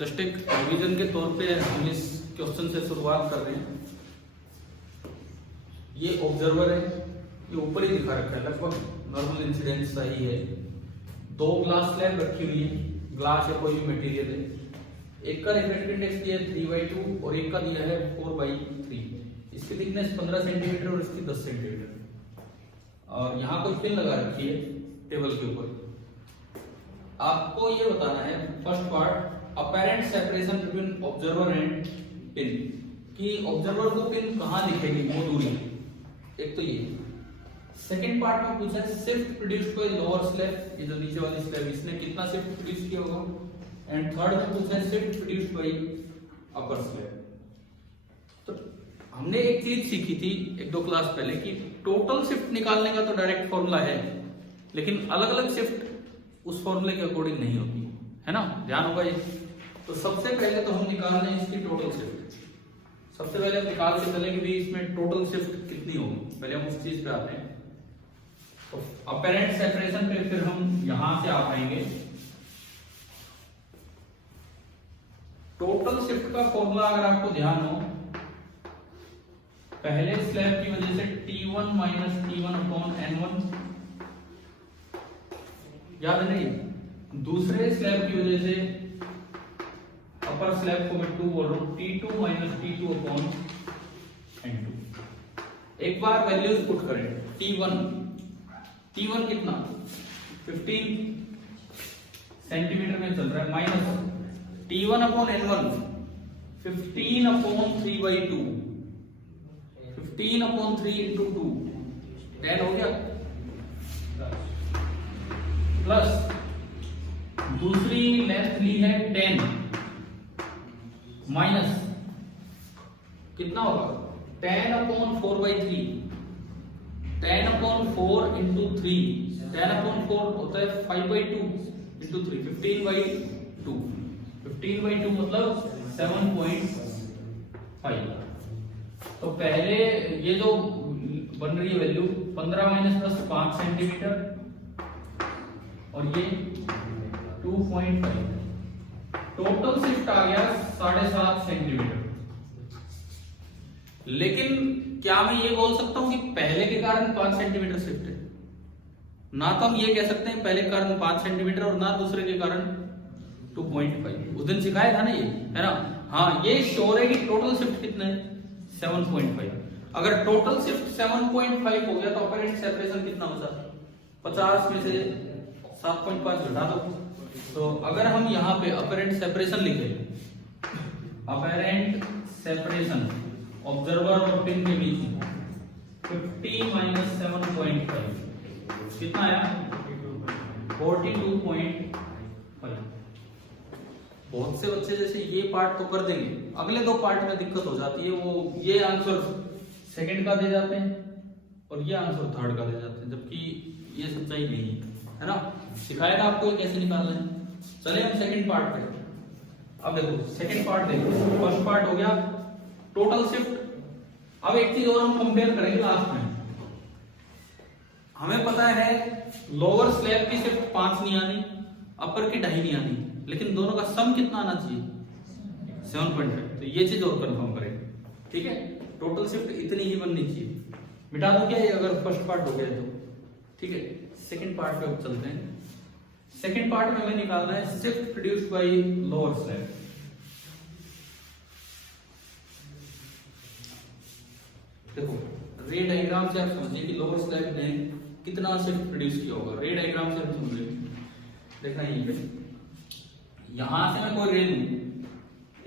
Just एक revision के तौर पे हम इस क्वेश्चन से शुरुआत कर रहे हैं। ये ऑब्जर्वर है, ये ऊपर ही दिखा रखा है, लगभग नॉर्मल इंसिडेंस सही है। दो ग्लास स्लैब रखी हुई है, ग्लास या कोई भी मटेरियल है। एक का रिफ्रैक्टिव इंडेक्स दिया है 3/2 और एक का दिया है 4/3। इसकी थिकनेस 15 सेंटीमीटर और इसकी 10 सेंटीमीटर। और यहाँ कोई पिन लगा रखी है टेबल के ऊपर। आपको ये बताना है first part, apparent separation between observer and pin, कि ऑब्जर्वर को पिन कहाँ दिखेगी, वो दूरी। एक तो ये। सेकंड पार्ट में पूछा है shift produced by lower slab, ये जो नीचे वाली स्लैब इसने कितना शिफ्ट प्रोड्यूस किया होगा। एंड थर्ड में पूछा है shift produced by upper slab. तो हमने एक चीज सीखी थी एक दो क्लास पहले कि टोटल शिफ्ट निकालने का तो डायरेक्ट फॉर्मूला है, लेकिन अलग अलग शिफ्ट उस फॉर्मूले के अकॉर्डिंग नहीं होती है ना, ध्यान होगा ये। तो सबसे पहले तो हम निकाल रहे हैं इसकी टोटल शिफ्ट। सबसे पहले हम निकाल के चले कि भाई इसमें टोटल शिफ्ट कितनी होगी, पहले हम उस चीज पे आते हैं। तो अपैरेंट सेपरेशन पे फिर हम यहां से आ पाएंगे। टोटल शिफ्ट का फॉर्मूला अगर आपको ध्यान हो, पहले स्लैब की वजह से T1 minus T1 upon N1, याद है नहीं। दूसरे स्लैब की वजह से अपर स्लैब को मैं 2 बोल रहा हूं, T2 minus T2 upon N2। एक बार वैल्यूज पुट करें। T1 कितना 15 सेंटीमीटर में चल रहा है, minus T1 upon N1 15 upon 3/2, 15 upon 3 into 2 10 हो गया, प्लस दूसरी लेंथ ली है 10 माइनस कितना होगा 10 अपॉन 4/3, 10 अपॉन 4 इंटू 3, 10 अपॉन 4 होता है 5/2 इंटू 3, 15/2, 15/2 मतलब 7.5। तो पहले ये जो बन रही है वैल्यू 15 माइनस 10 5 सेंटीमीटर और ये 2.5। टोटल शिफ्ट आ गया 7.5 सेंटीमीटर। लेकिन क्या मैं ये बोल सकता हूं कि पहले के कारण 5 सेंटीमीटर शिफ्ट है? ना तो हम ये कह सकते हैं पहले के कारण 5 सेंटीमीटर और ना दूसरे के कारण 2.5। उस दिन सिखाया था ना ये, है ना। हाँ, ये श्योर है कि टोटल शिफ्ट कितना है 7.5। अगर टोटल शिफ्ट 7.5 हो गया तो अपैरेंट सेपरेशन कितना होता है 50 में से 7.5 घटा दो। तो अगर हम यहाँ पे अपैरेंट सेपरेशन लिखे, अपैरेंट सेपरेशन ऑब्जर्वर और पिन के बीच 50 माइनस 7.5 कितना आया 42.5। बहुत से बच्चे जैसे ये पार्ट तो कर देंगे, अगले दो पार्ट में दिक्कत हो जाती है। वो ये आंसर सेकंड का दे जाते हैं और ये आंसर थर्ड का दे जाते हैं, जबकि ये सच्चाई नहीं है ना। सिखाया था आपको कैसे निकालना है। चले हम सेकंड पार्ट पे। अब देखो सेकंड पार्ट देखो, फर्स्ट पार्ट हो गया टोटल शिफ्ट। अब एक चीज और हम कंपेयर करेंगे लास्ट में। हमें पता है लोअर स्लैब की शिफ्ट 5 नहीं आनी, अपर की 2.5 नहीं आनी, लेकिन दोनों का सम कितना आना चाहिए 7.5। तो ये चीज और कंफर्म करेंगे, ठीक है। टोटल शिफ्ट इतनी ही बननी चाहिए। मिटा दो क्या ये अगर फर्स्ट पार्ट हो गया तो, ठीक है। सेकंड पार्ट पे अब चलते हैं। सेकंड पार्ट में हमें निकालना है shift produced by lower slab. देखो रे डायग्राम से आप समझिए कि लोअर स्लैब ने कितना शिफ्ट प्रोड्यूस किया होगा। रे डायग्राम से हम समझ लेंगे। देखना यहीं पे, यहां से मैं कोई रे लूं,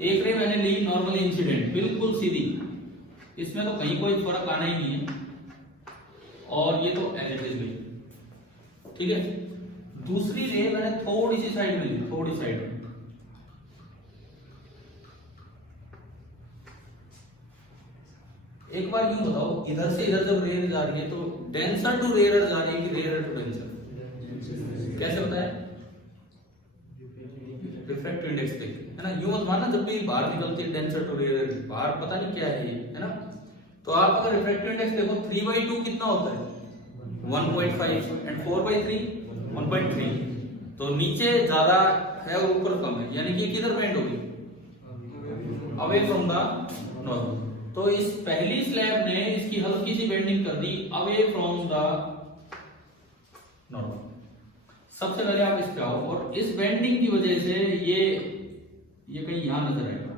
एक रे मैंने ली नॉर्मली इंसिडेंट बिल्कुल सीधी, इसमें तो कहीं कोई फर्क आना ही नहीं है, और ये तो एज इट इज गई, ठीक है। दूसरी रे मैंने थोड़ी सी साइड में ली, थोड़ी साइड में। एक बार यूं बताओ, इधर से इधर जब रे जा रही है तो डेंसर टू रेयर जा रही है कि रेयर टू डेंसर? कैसे होता है रिफ्रैक्टिव इंडेक्स देख के, है ना। यूं मत मानना जब भी बाहर निकलती है डेंसर टू रेयर, बाहर पता नहीं क्या है ये, है ना। तो आप अगर रिफ्रैक्टिव इंडेक्स देखो 3/2 कितना होता है 1.5 एंड 4/3 1.3। तो नीचे ज्यादा है और ऊपर कम है, यानी कि किधर बेंड होगी अवे फ्रॉम द नॉर्मल। तो इस पहली स्लैब ने इसकी हल्की सी बेंडिंग कर दी अवे फ्रॉम द नॉर्मल। सबसे पहले आप इस पे आओ और इस बेंडिंग की वजह से ये कहीं यहां नजर आएगा,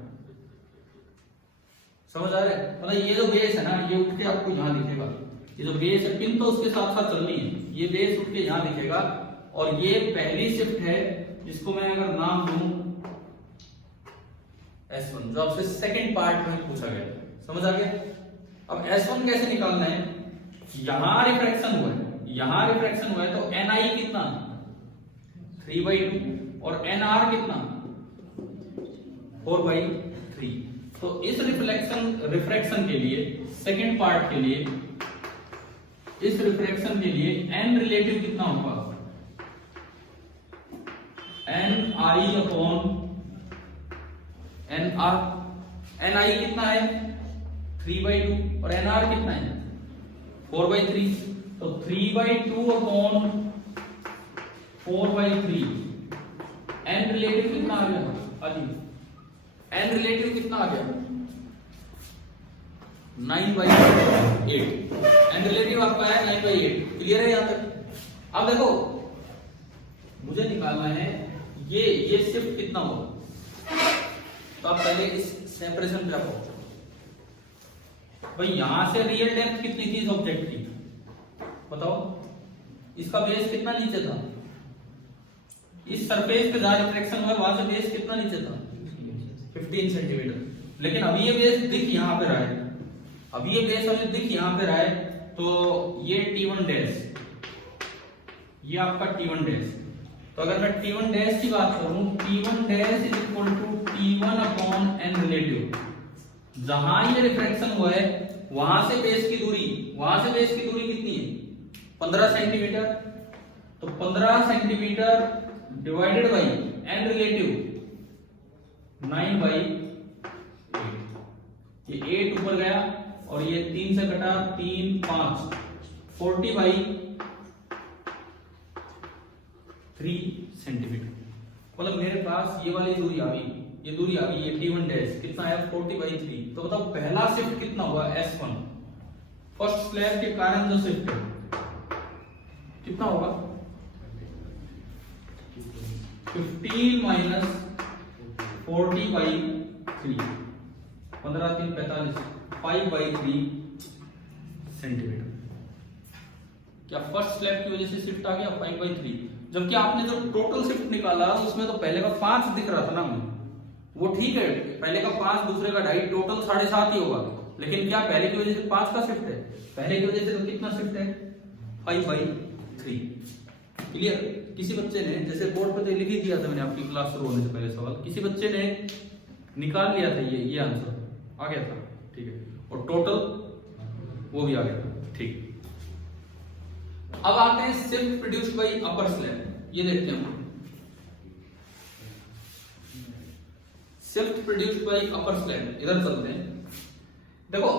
समझ आ रहा है? मतलब ये जो बेस है ना, ये उठ के आपको यहां दिखेगा। ये जो बेस है, पिन तो उसके साथ साथ चलनी है, ये बेस उठ के यहां दिखेगा। और ये पहली शिफ्ट है जिसको मैं अगर नाम दूं S1, जो आपसे सेकंड पार्ट में पूछा गया, समझ आ गया? अब S1 कैसे निकालना है? यहां रिफ्रैक्शन हुआ है, यहां रिफ्रैक्शन हुआ है, तो NI कितना 3/2 और NR कितना 4/3। तो इस रिफ्रैक्शन के लिए, सेकंड पार्ट के लिए, इस रिफ्रैक्शन के लिए N रिलेटिव कितना होगा? NRE upon NR। NI कितना है 3/2 और NR कितना है 4/3। तो 3/2 अपॉन 4/3। N रिलेटिव कितना आ गया? अजी N रिलेटिव कितना आ गया? 9/8। N रिलेटिव आपका है 9/8। क्लियर है यहां तक? अब देखो मुझे निकालना है ये शिफ्ट कितना होगा। तो आप पहले इस सेपरेशन पे आओ भाई। यहां से रियल डेप्थ कितनी थी इस ऑब्जेक्ट की, बताओ? इसका बेस कितना नीचे था? इस सरफेस पे जहां रिफ्रैक्शन हुआ वहां से बेस कितना नीचे था? 15 सेंटीमीटर। लेकिन अभी ये बेस दिख यहां पे रहा है, अभी ये बेस अभी दिख यहां पे रहा है। तो ये T1 डैश, ये आपका T1 डैश। तो अगर मैं T1 डैश की बात करूं, T1 dash is equal to T1 upon N relative. जहां ये रिफ्रैक्शन हुआ है वहां से बेस की दूरी, कितनी है? 15 सेंटीमीटर। तो 15 centimetre divided by N relative 9/8। ये 8 ऊपर गया और ये 3 से कटा, 3 5 40/3 सेंटीमीटर। मतलब मेरे पास ये वाली दूरी आ गई, ये दूरी आ गई, ये T1 डैश कितना है 40/3। तो बताओ पहला शिफ्ट कितना हुआ S1, फर्स्ट स्लैब के कारण जो शिफ्ट है कितना होगा? 15 माइनस 40/3, 15 3 45, 5/3 सेंटीमीटर। क्या फर्स्ट स्लैब की वजह से शिफ्ट आ गया 5/3? जबकि आपने जो टोटल शिफ्ट निकाला उसमें तो पहले का 5 दिख रहा था ना हमें, वो ठीक है, पहले का 5 दूसरे का 2.5, टोटल 7.5 ही होगा। लेकिन क्या पहले की वजह से 5 का शिफ्ट है? पहले की वजह से तो कितना शिफ्ट है 5/3। क्लियर? किसी बच्चे ने, जैसे बोर्ड पे तो लिख ही दिया था मैंने आपकी क्लास शुरू होने से पहले सवाल, किसी बच्चे ने निकाल लिया था ये आंसर आ गया था, ठीक है, और टोटल वो भी आ गया था, ठीक। अब आते हैं shift produced by upper slab. ये देखते हैं shift produced by upper slab. इधर चलते हैं। देखो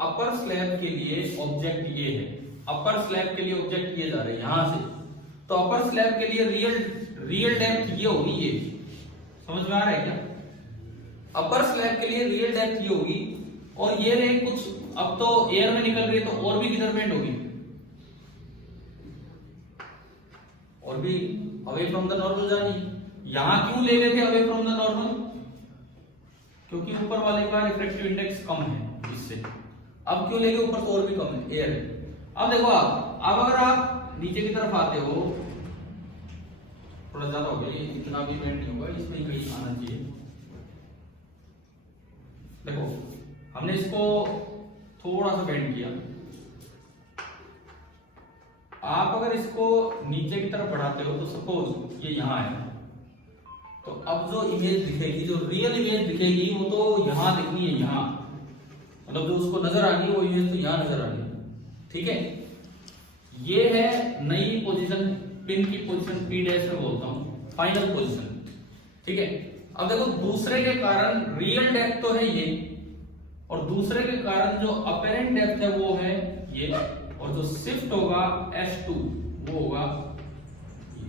अपर स्लैब के लिए ऑब्जेक्ट ये है, अपर स्लैब के लिए ऑब्जेक्ट ये जा रहे हैं यहां से। तो अपर स्लैब के लिए रियल डेप्थ ये होगी, ये समझ में आ रहा है क्या? अपर स्लैब के लिए रियल डेप्थ ये होगी और ये रे कुछ अब तो एयर में निकल रही है, तो और भी किधर बेंड होगी? और भी अवे फ्रॉम द नॉर्मल जानी। यहां क्यों ले गए थे अवे फ्रॉम द नॉर्मल? क्योंकि ऊपर वाले का रिफ्रैक्टिव इंडेक्स कम है इससे। अब क्यों ले गए ऊपर? तो और भी कम है, एयर है। अब देखो आप, अब अगर आप नीचे की तरफ आते हो, थोड़ा ज्यादा हो गया, इतना भी बेंड नहीं होगा, इसमें कहीं आना चाहिए। देखो हमने इसको थोड़ा सा बेंड किया। आप अगर इसको नीचे की तरफ बढ़ाते हो तो सपोज ये यहां है, तो अब जो इमेज दिखेगी, जो रियल इमेज दिखेगी, वो तो यहां दिखनी है, यहां, मतलब जो उसको नजर आ गई वो इमेज तो यहां नजर आ गई, ठीक है। ये है नई पोजीशन, पिन की पोजीशन, P डैश में बोलता हूं, फाइनल पोजीशन, ठीक है। अब देखो दूसरे के कारण रियल डेप्थ तो है ये, और दूसरे के कारण जो अपेरेंट डेप्थ है वो है ये, और जो शिफ्ट होगा S2 वो होगा ये।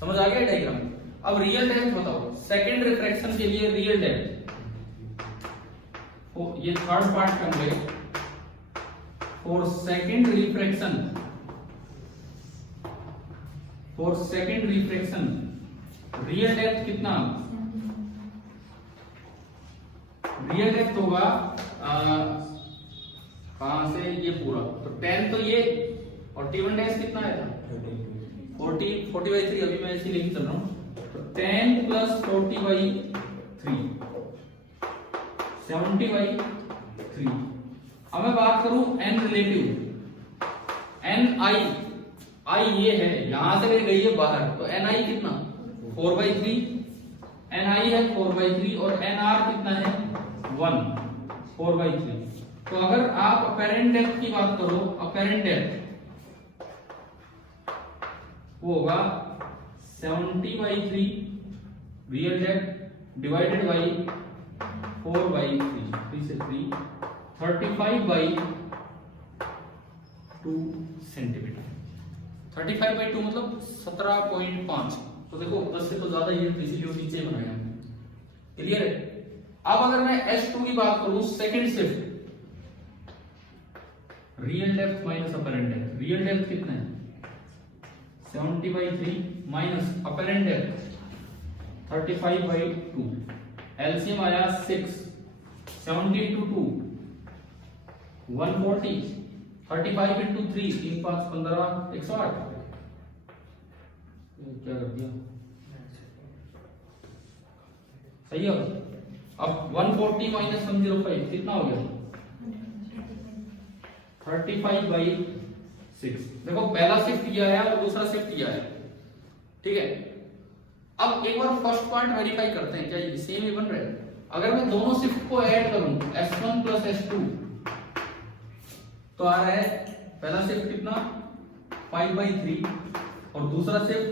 समझ आ गया डायग्राम? अब रियल डेप्थ बताओ, सेकंड रिफ्रैक्शन के लिए रियल डेप्थ ये थर्ड पार्ट बन गए। For second refraction real depth कितना, रियल डेप्थ होगा कहां से ये पूरा, तो 10 तो ये, और T1 डैश कितना है था 40/3, अभी मैं ऐसे लिख चल रहा हूं, तो 10 प्लस 40/3 70/3। अब मैं बात करूं n रिलेटिव, n i ये है, यहां से गई है बाहर, तो ni कितना 4/3, ni है 4/3 और nr कितना है 1 4/3। तो अगर आप अपेरेंट डेप्थ की बात करो, अपेरेंट डेप्थ वो होगा 70/3 रियल डेप्थ डिवाइडेड बाई 4/3, 3 से 3 35/2 सेंटीमीटर। 35/2 मतलब 17.5। तो देखो 10 से तो ज्यादा यूनिट इसीलिए नीचे बनाया हमने। क्लियर है। अब अगर मैं S2 की बात करूं, second shift, real depth minus apparent depth, real depth कितना है 70/3 माइनस अपेरेंट डेप्थ 35/2, एलसीएम आया 6, 70 into 2 140, 35 into 3 3 5 15 108। क्या कर दिया, सही है। अब 140 माइनस 105 कितना हो गया 35/6। देखो पहला शिफ्ट किया है और दूसरा शिफ्ट किया है, ठीक है। अब एक बार फर्स्ट पार्ट वेरीफाई करते हैं क्या ये सेम ही बन रहा है। अगर मैं दोनों शिफ्ट को ऐड करूं S1 प्लस S2 तो आ रहा है पहला शिफ्ट कितना 5/3 और दूसरा शिफ्ट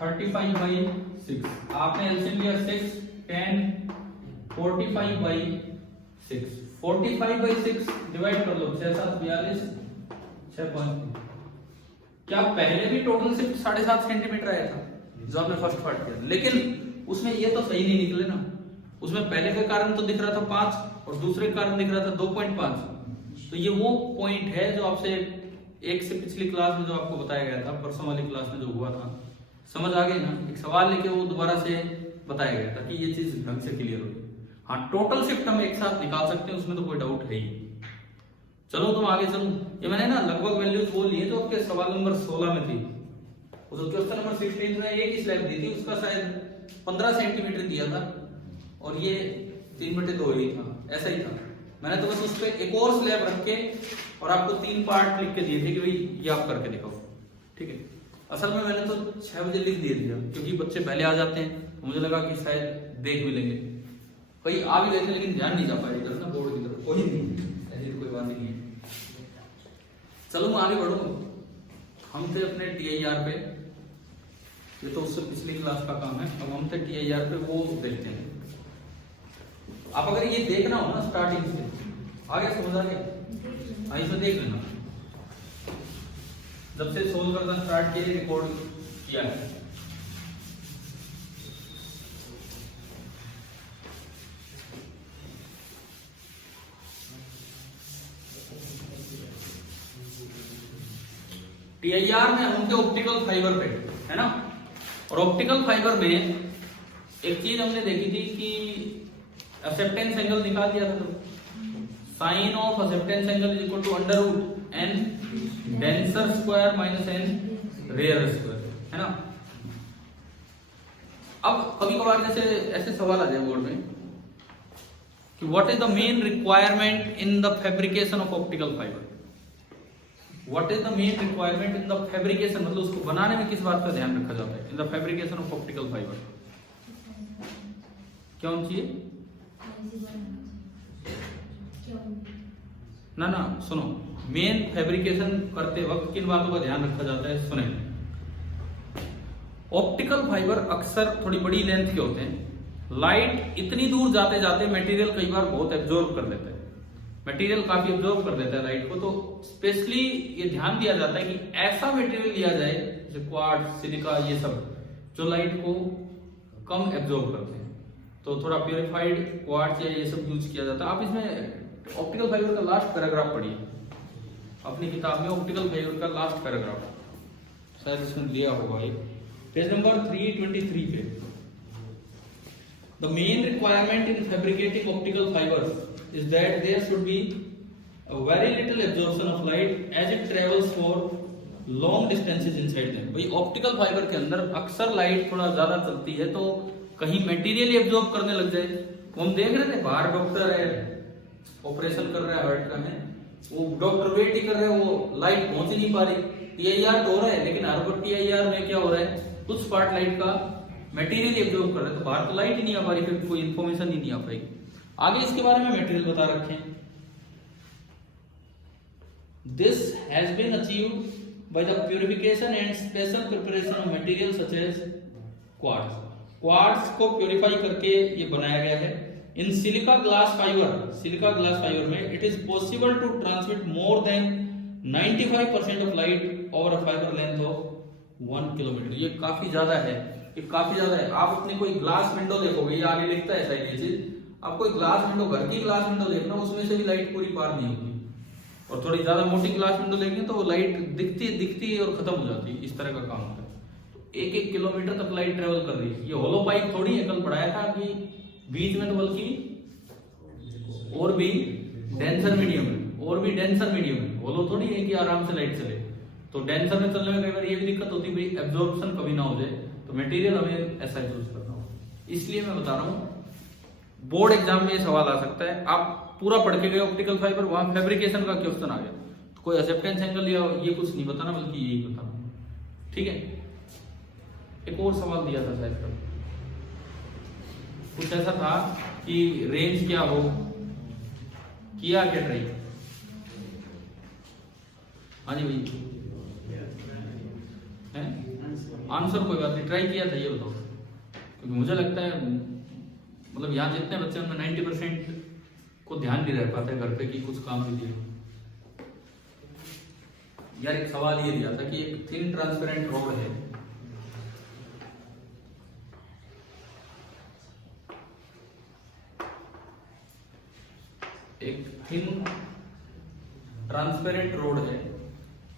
35/6। आपने एलसीएम लिया 6 10 45/6, 45/6 डिवाइड कर लो 6 7 42 6 5। क्या पहले भी टोटल शिफ्ट 7.5 सेंटीमीटर आया था जो आपने फर्स्ट पार्ट किया, लेकिन उसमें ये तो सही नहीं निकले ना। उसमें पहले का कारण तो दिख रहा था 5 और दूसरे का कारण दिख रहा था 2.5। तो ये वो पॉइंट है जो आपसे एक से पिछली क्लास में जो आपको बताया गया था, परसों वाली क्लास में जो हुआ था, समझ आ गई ना। एक सवाल लेके वो दोबारा से बताया गया था कि ये चीज ढंग से क्लियर हो। हाँ टोटल शिफ्ट हम एक साथ निकाल सकते हैं, उसमें तो कोई डाउट है ही। चलो तुम आगे चलो। ये मैंने ना लगभग वैल्यूज बोल ली है जो आपके सवाल नंबर 16 में थी। उस क्वेश्चन नंबर 16 में एक ही स्लैब दी थी, उसका शायद 15 सेंटीमीटर दिया था और ये 3/2 ही था, ऐसा ही था। मैंने तो बस उस पर एक और स्लैब रख के और आपको 3 पार्ट लिख के दिए थे कि भाई ये आप करके दिखाओ, ठीक है। असल में मैंने तो 6 बजे लिख दिया क्योंकि बच्चे पहले आ जाते हैं, तो मुझे लगा कि शायद देख भी लेंगे, कहीं आ भी लेते, लेकिन ध्यान नहीं जा पाए इधर ना बोर्ड की तरफ। कोई नहीं, ऐसी कोई बात नहीं है। चलो मैं आगे बढ़ूंगा। हम थे अपने TIR पे, ये तो उससे पिछली क्लास का काम है। अब हम थे TIR पे, वो देखते हैं। आप अगर ये देखना हो ना स्टार्टिंग से आगे समझ आ गया, इसे देख लेना। जब से सोल्व करना स्टार्ट किया रिकॉर्ड किया है। TIR में हम थे ऑप्टिकल फाइबर पे, है ना। और ऑप्टिकल फाइबर में एक चीज हमने देखी थी कि एक्सेप्टेंस एंगल निकाल दिया था। तो sine of acceptance angle is equal to √n denser square minus n rare square, है ना। अब कभी कभार जैसे ऐसे सवाल आ जाए बोर्ड में कि what is the main requirement in the fabrication of optical fibre. What is the main requirement in the fabrication, मतलब उसको बनाने में किस बात का ध्यान रखा जाता है in the fabrication of optical fibre. क्या होना चाहिए ना सुनो, मेन फैब्रिकेशन करते वक्त किन बातों का ध्यान रखा जाता है सुने। ऑप्टिकल फाइबर अक्सर थोड़ी बड़ी लेंथ के होते हैं। लाइट इतनी दूर जाते जाते मटेरियल कई बार बहुत एब्जॉर्ब कर लेता है, मटेरियल काफी एब्जॉर्ब कर लेता है लाइट को। तो स्पेशली ये ध्यान दिया जाता है कि ऐसा मटेरियल लिया जाए जैसे क्वार्ट्ज, सिलिका, ये सब जो लाइट को कम एब्जॉर्ब करते हैं। तो तो थोड़ा प्योरीफाइड क्वार्ट्ज या ये सब यूज किया जाता है। आप इसमें ऑप्टिकल फाइबर का लास्ट पैराग्राफ पढ़िए अपनी किताब में, ऑप्टिकल फाइबर का लास्ट पैराग्राफ शायद इसमें लिया होगा ये, पेज नंबर 323 पे। The main requirement in fabricating optical fibers is that there should be a very little absorption of light as it travels for long distances inside them। भाई optical fibre के अंदर अक्सर लाइट थोड़ा ज्यादा चलती है तो कहीं मटेरियल एब्जॉर्ब करने लग जाए। वो हम देख रहे थे बाहर डॉक्टर है, ऑपरेशन कर रहा है हार्ट का, है वो डॉक्टर वेट ही कर रहे हैं, वो लाइट पहुंच ही नहीं पा रही, TIR तो हो रहा है लेकिन हर बार TIR में क्या हो रहा है, कुछ पार्ट लाइट का मटेरियल एब्जॉर्ब कर रहे हैं तो बाहर तो लाइट ही नहीं आ पा रही, फिर कोई इन्फॉर्मेशन ही नहीं आ पाएगी। आगे इसके बारे में मटेरियल बता रखे हैं। This has been achieved by the purification and special preparation of material such as quartz. Quartz को प्यूरिफाई करके ये बनाया गया है। इन सिलिका ग्लास फाइबर में it is possible to transmit more than 95% of light over a fibre length of 1 kilometre. ये काफी ज्यादा है, ये काफी ज्यादा है। आप अपनी कोई ग्लास विंडो देखोगे, ये आगे लिखता है शायद ये चीज, आप कोई ग्लास विंडो, घर की ग्लास विंडो देखना, उसमें से भी लाइट पूरी पार नहीं होगी। और थोड़ी ज्यादा मोटी ग्लास विंडो लेंगे तो वो लाइट दिखती है और खत्म हो जाती है, इस तरह का काम होता है। तो 1-1 किलोमीटर तक लाइट ट्रेवल कर रही है। ये होलो पाइप थोड़ी है, कल पढ़ाया था कि बीच में तो बल्कि और भी डेंसर मीडियम है, होलो थोड़ी है कि आराम से लाइट चले। तो डेंसर में चलने में कई बार ये भी दिक्कत होती है भाई एब्जॉर्प्शन कभी ना हो जाए, तो मटेरियल हमें ऐसा यूज करना हो। इसलिए मैं बता रहा हूँ बोर्ड एग्जाम में ये सवाल आ सकता है। आप पूरा पढ़ के गए ऑप्टिकल फाइबर, वहां फैब्रिकेशन का क्वेश्चन आ गया तो कोई एक्सेप्टेंस एंगल या ये कुछ नहीं बताना, बल्कि यही बताना, ठीक है। एक और सवाल दिया था शायद कल, कुछ ऐसा था कि रेंज क्या हो, किया क्या ट्राई? हाँ जी भाई, आंसर कोई बात नहीं, ट्राई किया था ये बताओ, क्योंकि मुझे लगता है मतलब यहाँ जितने बच्चे उनमें 90% को ध्यान नहीं रह पाता है घर पे कि कुछ काम भी दिया। यार एक सवाल ये दिया था कि एक थिन ट्रांसपेरेंट रोड है, एक थिन ट्रांसपेरेंट रोड है,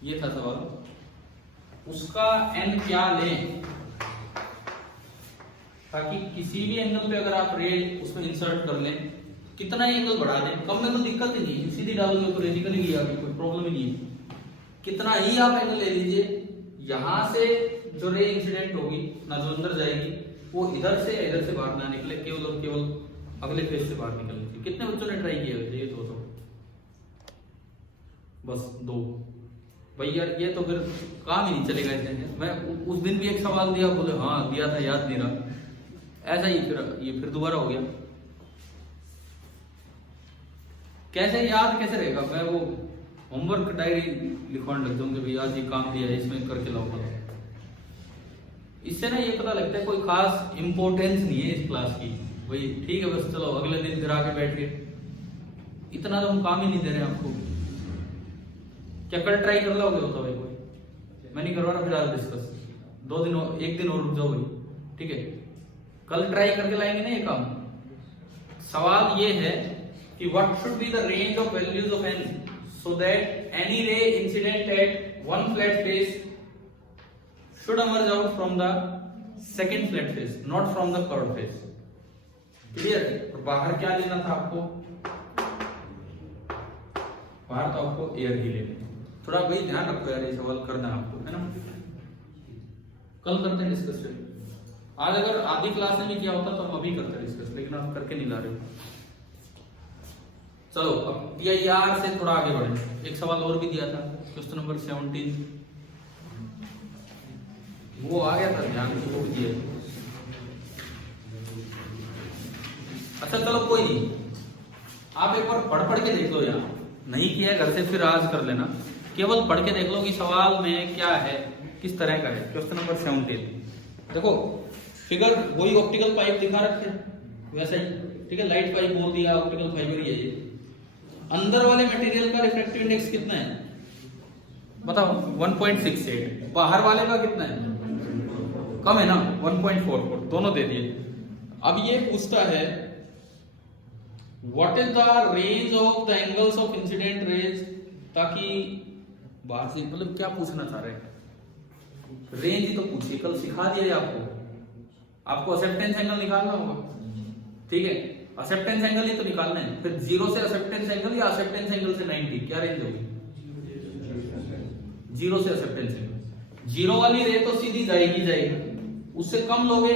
ये था सवाल। उसका एन क्या लें ताकि किसी भी एंगल पे अगर आप रे उसमें इंसर्ट कर लें, कितना ही एंगल बढ़ा दें, कम में तो दिक्कत ही नहीं, सीधी डालोगे तो रे निकल ही गया, कोई प्रॉब्लम ही नहीं है। कितना ही आप एंगल ले लीजिए, यहां से जो रे इंसिडेंट होगी ना, जो अंदर जाएगी वो इधर से बाहर ना निकले, केवल और केवल अगले फेस से बाहर निकले। कितने बच्चों ने ट्राई किया ये? तो बस 2 भैया, ये तो फिर काम ही नहीं चलेगा इससे। मैं उस दिन भी एक सवाल दिया, बोले हाँ दिया था, याद नहीं रहा, ऐसा ही फिर दोबारा हो गया। कैसे याद कैसे रहेगा? मैं वो होमवर्क डायरी लिखवाने लग जाऊंगी, भाई आज ये काम दिया है इसमें करके लाओ। इससे ना ये पता लगता है कोई खास इंपॉर्टेंस नहीं है इस क्लास की, भाई ठीक है बस चलो अगले दिन फिर आके बैठ गए, इतना तो हम काम ही नहीं दे रहे आपको। क्या कल ट्राई कर लोगे होता भाई? कोई मैं नहीं करवा रहा, फिर आज डिस्कस 2 दिन, 1 दिन और रुक जाओ भाई, ठीक है। कल ट्राई करके लाएंगे ना ये काम। सवाल ये है कि what should be the range of values of N so that any ray incident at one flat face should emerge out from the second flat face, not from the curved face। Clear? और बाहर क्या लेना था आपको? बाहर तो आपको air ही लेना। थोड़ा भाई ध्यान रखो यार, ये सवाल करना है आपको, है ना। कल करते हैं डिस्कस। आज अगर आधी क्लास में भी किया होता तो हम अभी करते हैं डिस्कस, लेकिन आप करके नहीं ला रहे हो। चलो अब PIR से थोड़ा आगे बढ़े। एक सवाल और भी दिया था, क्वेश्चन नंबर 17, वो आ गया था ध्यान से, वो दिया। अच्छा चलो कोई नहीं, आप एक बार पढ़ के देख लो यार, नहीं किया घर से फिर आज कर लेना। केवल पढ़ के देख लो कि सवाल में क्या है, किस तरह का है। क्वेश्चन नंबर 17 देखो, फिगर वही ऑप्टिकल पाइप दिखा रखे वैसा ही, ठीक है। लाइट पाइप बोल दिया, ऑप्टिकल फाइबर ही है। अंदर वाले मटेरियल का रिफ्रैक्टिव इंडेक्स कितना है बताओ? 1.68। बाहर वाले का कितना है? कम है ना, 1.44। दोनों दे दिए। अब ये पूछता है what is the range of the angles of incident raise, ताकि बाहर से मतलब क्या पूछना चाह रहे हैं, रेंज ही तो पूछिए, कल सिखा दिया आपको एक्सेप्टेंस एंगल निकालना होगा, ठीक है, एक्सेप्टेंस एंगल ही तो निकालना है, फिर 0 से एक्सेप्टेंस एंगल या एक्सेप्टेंस एंगल से 90, क्या रेंज होगी, 0 से एक्सेप्टेंस एंगल, 0 वाली रे तो सीधी जाएगी, उससे कम लोगे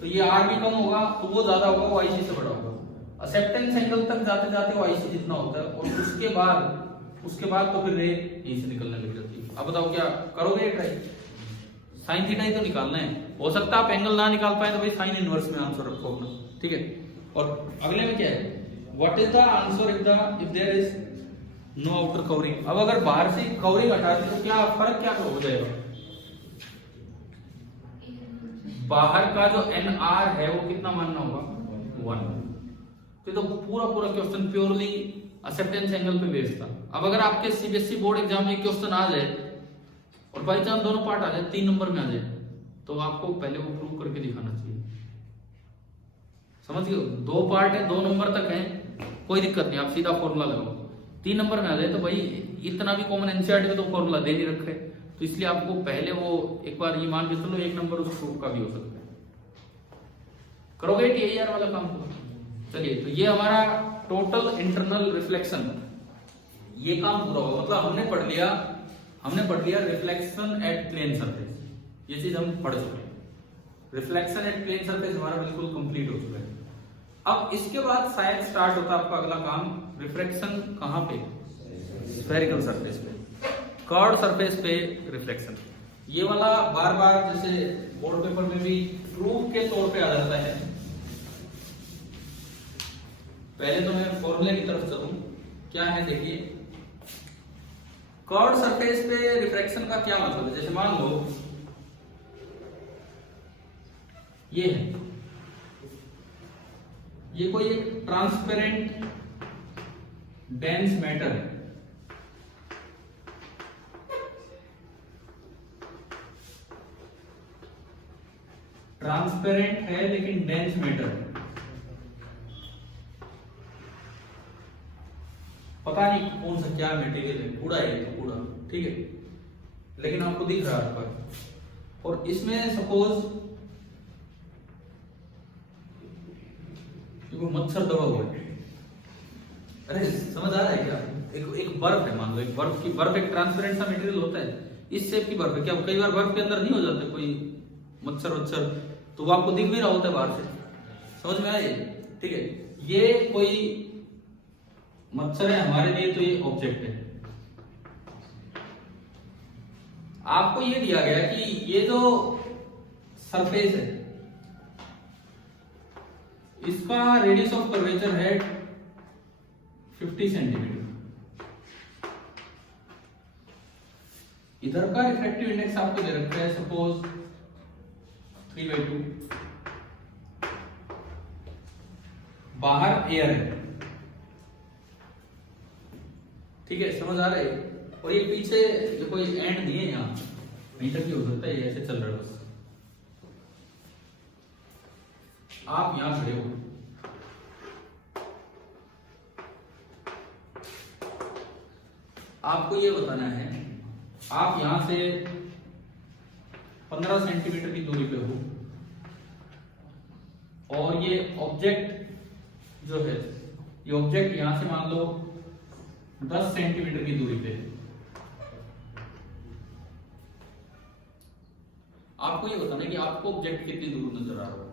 तो ये आर भी कम होगा, तो वो ज्यादा होगा, वो आईसी से बड़ा होगा, एक्सेप्टेंस एंगल तक जाते जाते वो आईसी जितना होता है, और उसके बाद तो फिर रे यहीं से निकलने लग जाती है। अब बताओ क्या करोगे ये ट्राई, साइन थीटा ही तो निकालना है, हो सकता है आप एंगल ना निकाल पाए तो भाई साइन इनवर्स में आंसर रखो अपना, ठीक है। और अगले में क्या है, what is the answer if there is no outer covering. अब अगर बाहर से कवरिंग हटा दी तो क्या फर्क क्या हो जाएगा, बाहर का जो एन आर है वो कितना मानना होगा 1, तो पूरा क्वेश्चन प्योरली एक्सेप्टेंस एंगल पे बेस्ड था। अब अगर आपके सीबीएसई बोर्ड एग्जाम में क्वेश्चन आ जाए और बाई चांस दोनों पार्ट आ जाए, 3 नंबर में आ जाए, तो आपको पहले वो प्रूव करके दिखाना चाहिए, समझ गए, 2 पार्ट है 2 नंबर तक है, कोई दिक्कत नहीं, आप सीधा फॉर्मूला लगाओ, 3 नंबर में आ जाए तो भाई इतना भी कॉमन एनसीईआरटी में तो फॉर्मूला दे नहीं रखे, तो इसलिए आपको पहले वो एक बार ये मान के चलो 1 नंबर उस प्रूफ का भी हो सकता है, करोगे टीआईआर वाला काम तो। चलिए, तो ये हमारा टोटल इंटरनल रिफ्लेक्शन, ये काम पूरा होगा, मतलब हमने पढ़ लिया रिफ्लेक्शन एट प्लेन सरफेस, ये चीज हम पढ़ चुके हैं, रिफ्लेक्शन एट प्लेन सरफेस हमारा बिल्कुल कंप्लीट हो चुका है। अब इसके बाद शायद स्टार्ट होता है आपका अगला काम, रिफ्लेक्शन कहां पे, स्फेरिकल सरफेस पे, कर्व्ड सरफेस पे रिफ्लेक्शन। ये वाला बार बार जैसे बोर्ड पेपर में भी प्रूफ के तौर पे आ जाता है। पहले तो मैं फॉर्मूले की तरफ चलूं, क्या है देखिए, कर्व्ड सरफेस पे रिफ्रैक्शन का क्या मतलब है, जैसे मान लो ये है, ये कोई एक ट्रांसपेरेंट डेंस मैटर है, ट्रांसपेरेंट है लेकिन डेंस मैटर है, पता नहीं कौन सा क्या मटेरियल है, कूड़ा है तो कूड़ा, ठीक है, लेकिन आपको दिख रहा है पर, और इसमें सपोज मच्छर दबा हुआ है, अरे समझ आ रहा है क्या, एक बर्फ है, मान लो एक बर्फ एक ट्रांसपेरेंट सा मटेरियल होता है, इस शेप की बर्फ है, क्या कई बार बर्फ के अंदर नहीं हो जाते कोई मच्छर, तो वो आपको दिख भी रहा होता है बाहर से, समझ में आया, ठीक है, ये कोई मच्छर है हमारे लिए, तो ये ऑब्जेक्ट है। आपको ये दिया गया कि ये जो सरफेस है इसका रेडियस ऑफ कर्वेचर है 50 सेंटीमीटर, इधर का रिफ्रैक्टिव इंडेक्स आपको दे रखा है सपोज 3/2, बाहर एयर है, ठीक है, समझ आ रहा है, और ये पीछे ये कोई एंड नहीं है, यहाँ नहीं तक ही हो सकता है, ये ऐसे चल रहा है बस, आप यहां खड़े हो, आपको ये बताना है, आप यहां से 15 सेंटीमीटर की दूरी पे हो, और ये ऑब्जेक्ट जो है, ये ऑब्जेक्ट यहां से मान लो 10 सेंटीमीटर की दूरी पे, आपको ये बताना है कि आपको ऑब्जेक्ट कितनी दूर नजर आ रहा है,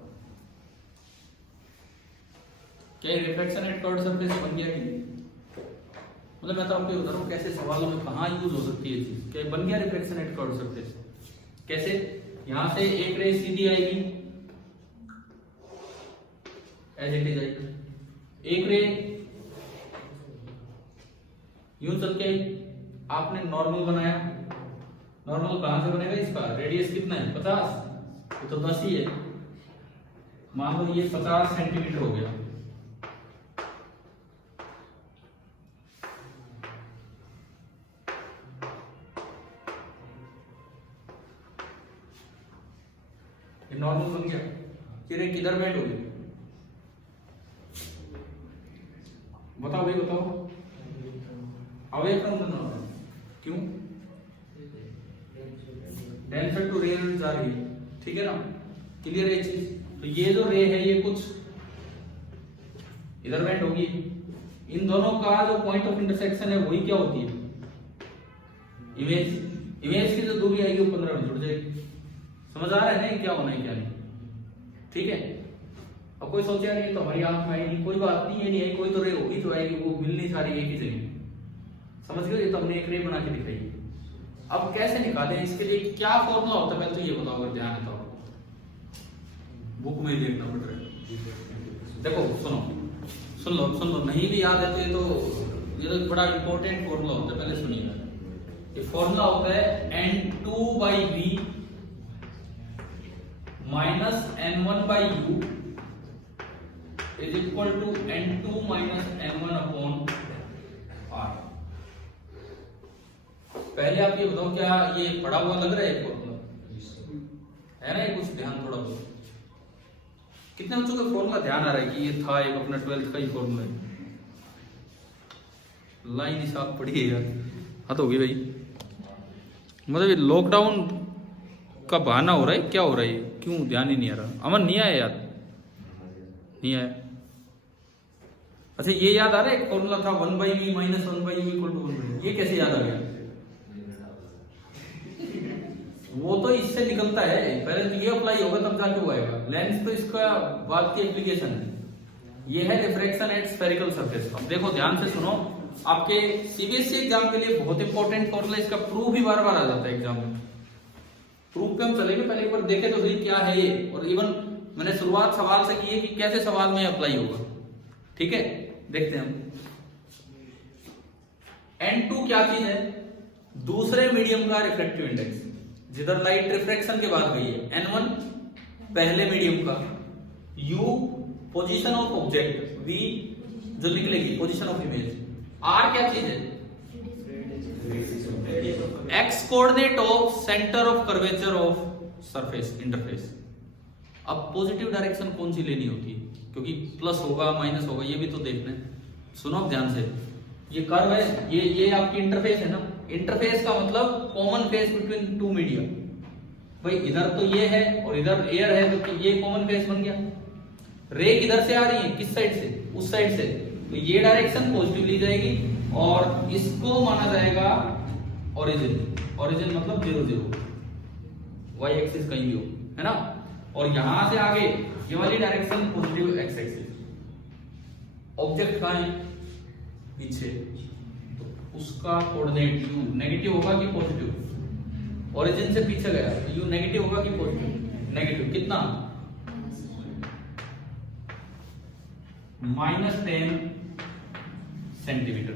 क्या रिफ्लेक्शन एट कर्व्ड सरफेस बन गया कि नहीं, मतलब मैं तो आपको बता रहा हूँ कैसे सवालों में कहाँ यूज हो सकती है चीज, क्या बन गया रिफ्लेक्शन एट कर्व्ड सरफेस, कैसे, यहां से एक रे सीधी आएगी, एज इट इज आएगी, एक रे यूं चल के आपने नॉर्मल बनाया, नॉर्मल कहां से बनेगा, इसका रेडियस कितना है 50, ये तो 10 ही है, मान लो ये 50 सेंटीमीटर हो गया, ये नॉर्मल बन गया, ये रे किधर बेंड होगी, बताओ भाई बताओ, अवे फ्रॉम द नॉर्मल, क्यों? डेंसर टू रे जा रही है, ठीक है ना, क्लियर है चीज। तो ये जो रे है ये कुछ इधर बेंड होगी, इन दोनों का जो पॉइंट ऑफ इंटरसेक्शन है वही क्या होती है, इमेज। इमेज की जो दूरी आएगी वो 15 में जुड़ जाएगी। समझ आ रहा है ना क्या होना है क्या नहीं, ठीक है। अब कोई सोचेगा नहीं तो हमारी आंख में आएगी, कोई बात नहीं है, नहीं है, कोई तो रे होगी तो आएगी, वो मिल नहीं सारी एक ही जगह। समझ गए, ये तो हमने एक रे बना के दिखाई। अब कैसे निकालें, इसके लिए क्या फॉर्मूला होता है पहले तो ये बताओ, अगर ध्यान है तो बुक में ही देखना पड़ रहा है। देखो सुन लो, नहीं भी याद है तो ये तो बड़ा इंपॉर्टेंट फॉर्मूला होता है, पहले सुनिएगा। ये फॉर्मूला होता है N2/V minus N1/U is equal to N2 minus N1/R। पहले आप ये बताओ, क्या ये पढ़ा हुआ लग रहा है फॉर्मूला? है ना, ये कुछ ध्यान थोड़ा बहुत। कितने बच्चों का फॉर्मूला ध्यान आ रहा है कि ये था एक अपना 12th का ही फॉर्मूला है? लाइन ही साफ पड़ी है यार, हद होगी भाई। मतलब ये लॉकडाउन का बहाना हो रहा है, क्या हो रहा है, क्यों ध्यान ही नहीं आ रहा? अमन नहीं आया यार, नहीं आया। अच्छा ये याद आ रहा है, एक फॉर्मूला था 1/V minus 1/U equal to 1/V, ये कैसे याद आ गया? वो तो इससे निकलता है, पहले तो ये अप्लाई होगा तब जाके वो आएगा। लेंस तो इसका बाद की एप्लीकेशन है। ये है रिफ्रैक्शन एट स्फेरिकल सरफेस का। देखो ध्यान से सुनो, आपके सीबीएसई एग्जाम के लिए बहुत इंपॉर्टेंट फॉर्मूला, इसका प्रूफ भी बार बार आ जाता है एग्जाम में। प्रूफ पे हम चलेंगे, पहले एक बार देखे तो सही क्या है ये, और इवन मैंने शुरुआत सवाल से की है कि कैसे सवाल में अप्लाई होगा, ठीक है। देखते हैं हम। N2 क्या चीज है? दूसरे मीडियम का रिफ्रैक्टिव इंडेक्स, जिधर लाइट रिफ्रैक्शन के बाद गई है। N1 पहले मीडियम का, U position of object, V जो निकलेगी पोजीशन ऑफ इमेज, R क्या चीज है? X coordinate of centre of curvature of surface interface. अब पॉजिटिव डायरेक्शन कौन सी लेनी होती है, क्योंकि प्लस होगा माइनस होगा, ये भी तो देखना है। सुनो ध्यान से, ये कर्व है, ये आपकी इंटरफेस है ना। इंटरफेस का मतलब common face between two media. भाई इधर तो ये है और इधर एयर है, तो ये कॉमन फेस बन गया। रे किधर से आ रही है, किस साइड से? उस साइड से, तो ये डायरेक्शन पॉजिटिव ली जाएगी और इसको माना जाएगा ओरिजिन। ओरिजिन मतलब 0 0, वाई एक्सिस कहीं भी हो, है ना। और यहां से आगे ये वाली direction positive x axis. Object कहां है? पीछे, तो उसका कोऑर्डिनेट u नेगेटिव होगा कि पॉजिटिव? ओरिजिन से पीछे गया तो u नेगेटिव होगा कि पॉजिटिव? नेगेटिव। कितना? -10 सेंटीमीटर।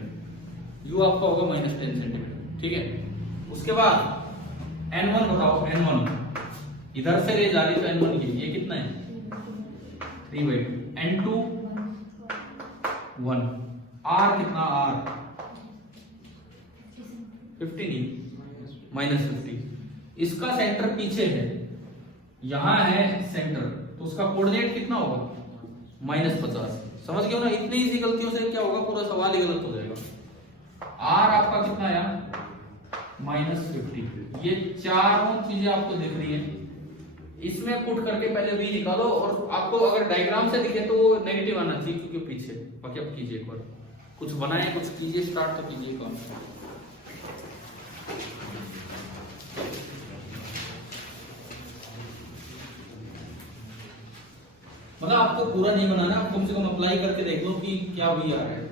u आपका होगा -10 सेंटीमीटर, ठीक है। उसके बाद N1 बताओ, N1 इधर से रे जा रही तो N1 ये कितना है? 3/2। N2 1। R कितना? R 15 -50। इसका सेंटर पीछे है, यहां है सेंटर, तो उसका कोऑर्डिनेट कितना होगा? -50। समझ गए ना, इतनी इजी गलतियों से क्या होगा, पूरा सवाल ही गलत हो जाएगा। R आपका कितना आया? -50। ये चारों चीजें आपको दिख रही है, इसमें पुट करके पहले v निकालो, और आपको अगर डायग्राम से दिखे तो वो नेगेटिव आना चाहिए क्योंकि पीछे। बाकी अब कीजिए, एक बार कुछ बनाए, कुछ कीजिए, स्टार्ट तो कीजिए काम। मतलब आपको पूरा नहीं बनाना, आप कम से कम अप्लाई करके देख लो कि क्या भी आ रहा है।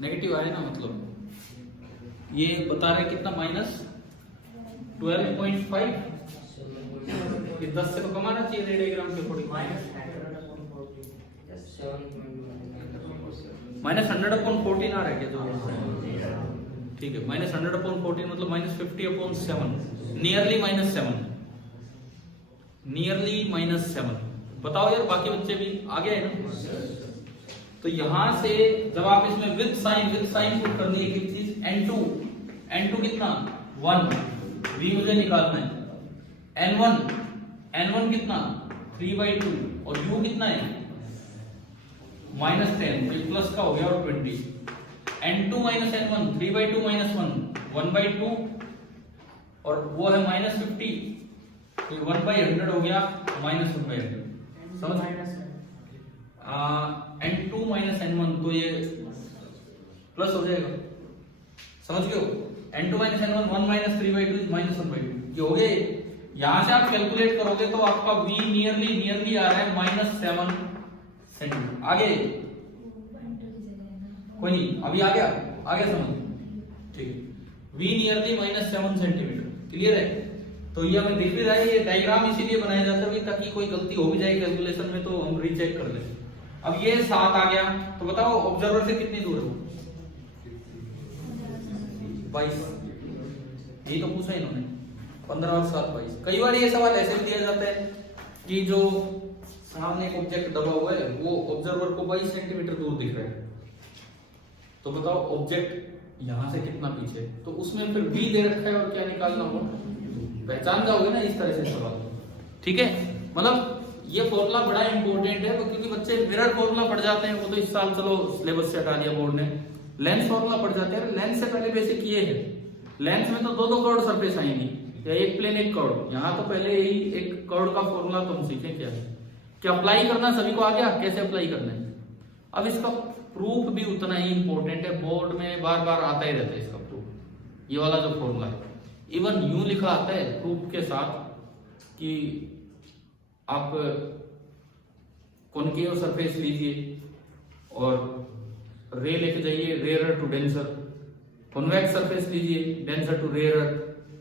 नेगेटिव आया ना, मतलब ये बता रहे कितना -12.5, ये 10 से तो कम आना चाहिए रेडियोग्राम के अकॉर्डिंग। -100/14 आ रहा है क्या जो? ठीक है, -100/14 मतलब -50/7, नियरली -7। बताओ यार, बाकी बच्चे भी आ गए हैं ना? तो यहां से जब आप इसमें विद साइन पुट करनी है, एक चीज n2 कितना 1, v मुझे निकालना है, n1 कितना 3/2 और u कितना है -10, तो प्लस का हो गया और 20, n2 n1 3/2 -1 1/2 और वो है -50, तो 1/100 हो गया -1/100। समझ n2 n1 तो ये प्लस हो जाएगा, समझ गए हो? n2 n1 1 -3/2 -1/2 ये हो गए। यहां से आप कैलकुलेट करोगे तो आपका v नियरली आ रहा है -7 सेंटीमीटर। आगे कोई नहीं, अभी आ गया समझ, ठीक है। v नियरली -7 सेंटीमीटर, क्लियर है? तो ये हमें दिख भी रहा है, ये डायग्राम इसीलिए बनाया जाता है ताकि कोई गलती हो भी जाए कैलकुलेशन में तो हम रीचेक कर लें। अब ये 7 आ गया, तो बताओ ऑब्जर्वर से कितनी दूर है वो? 22, यही तो पूछा इन्होंने, 15 और 7 22। कई बार ये सवाल ऐसे भी दिया जाता है कि जो सामने एक ऑब्जेक्ट दबा हुआ है वो ऑब्जर्वर को 22 सेंटीमीटर दूर दिख रहा है, तो बताओ ऑब्जेक्ट यहां से कितना पीछे, तो उसमें फिर v दे रखा है और क्या निकालना होगा, पहचान जाओगे ना इस तरह से सवाल, ठीक है? मतलब ये फॉर्मूला बड़ा इंपॉर्टेंट है, क्योंकि बच्चे मिरर फॉर्मूला पढ़ जाते हैं, वो तो इस साल चलो सिलेबस से हटा दिया बोर्ड ने, लेंस फॉर्मूला पढ़ जाते हैं। लेंस से पहले बेसिक ये है, लेंस में तो दो कर्व सरफेस आएंगी, या एक प्लेन एक कर्व, यहाँ तो पहले यही एक कर्व का फॉर्मूला तो हम सीखें क्या है, क्या अप्लाई करना सभी को आ गया, कैसे अप्लाई करना है। अब इसका प्रूफ भी उतना ही इंपॉर्टेंट है, बोर्ड में बार बार आता ही रहता है इसका प्रूफ, ये वाला जो फॉर्मूला है। इवन यूं लिखा आता है प्रूफ के साथ कि आप कॉनकेव सरफेस लीजिए और रे लेके जाइए rarer to denser, convex surface लीजिए डेंसर टू रेयरर,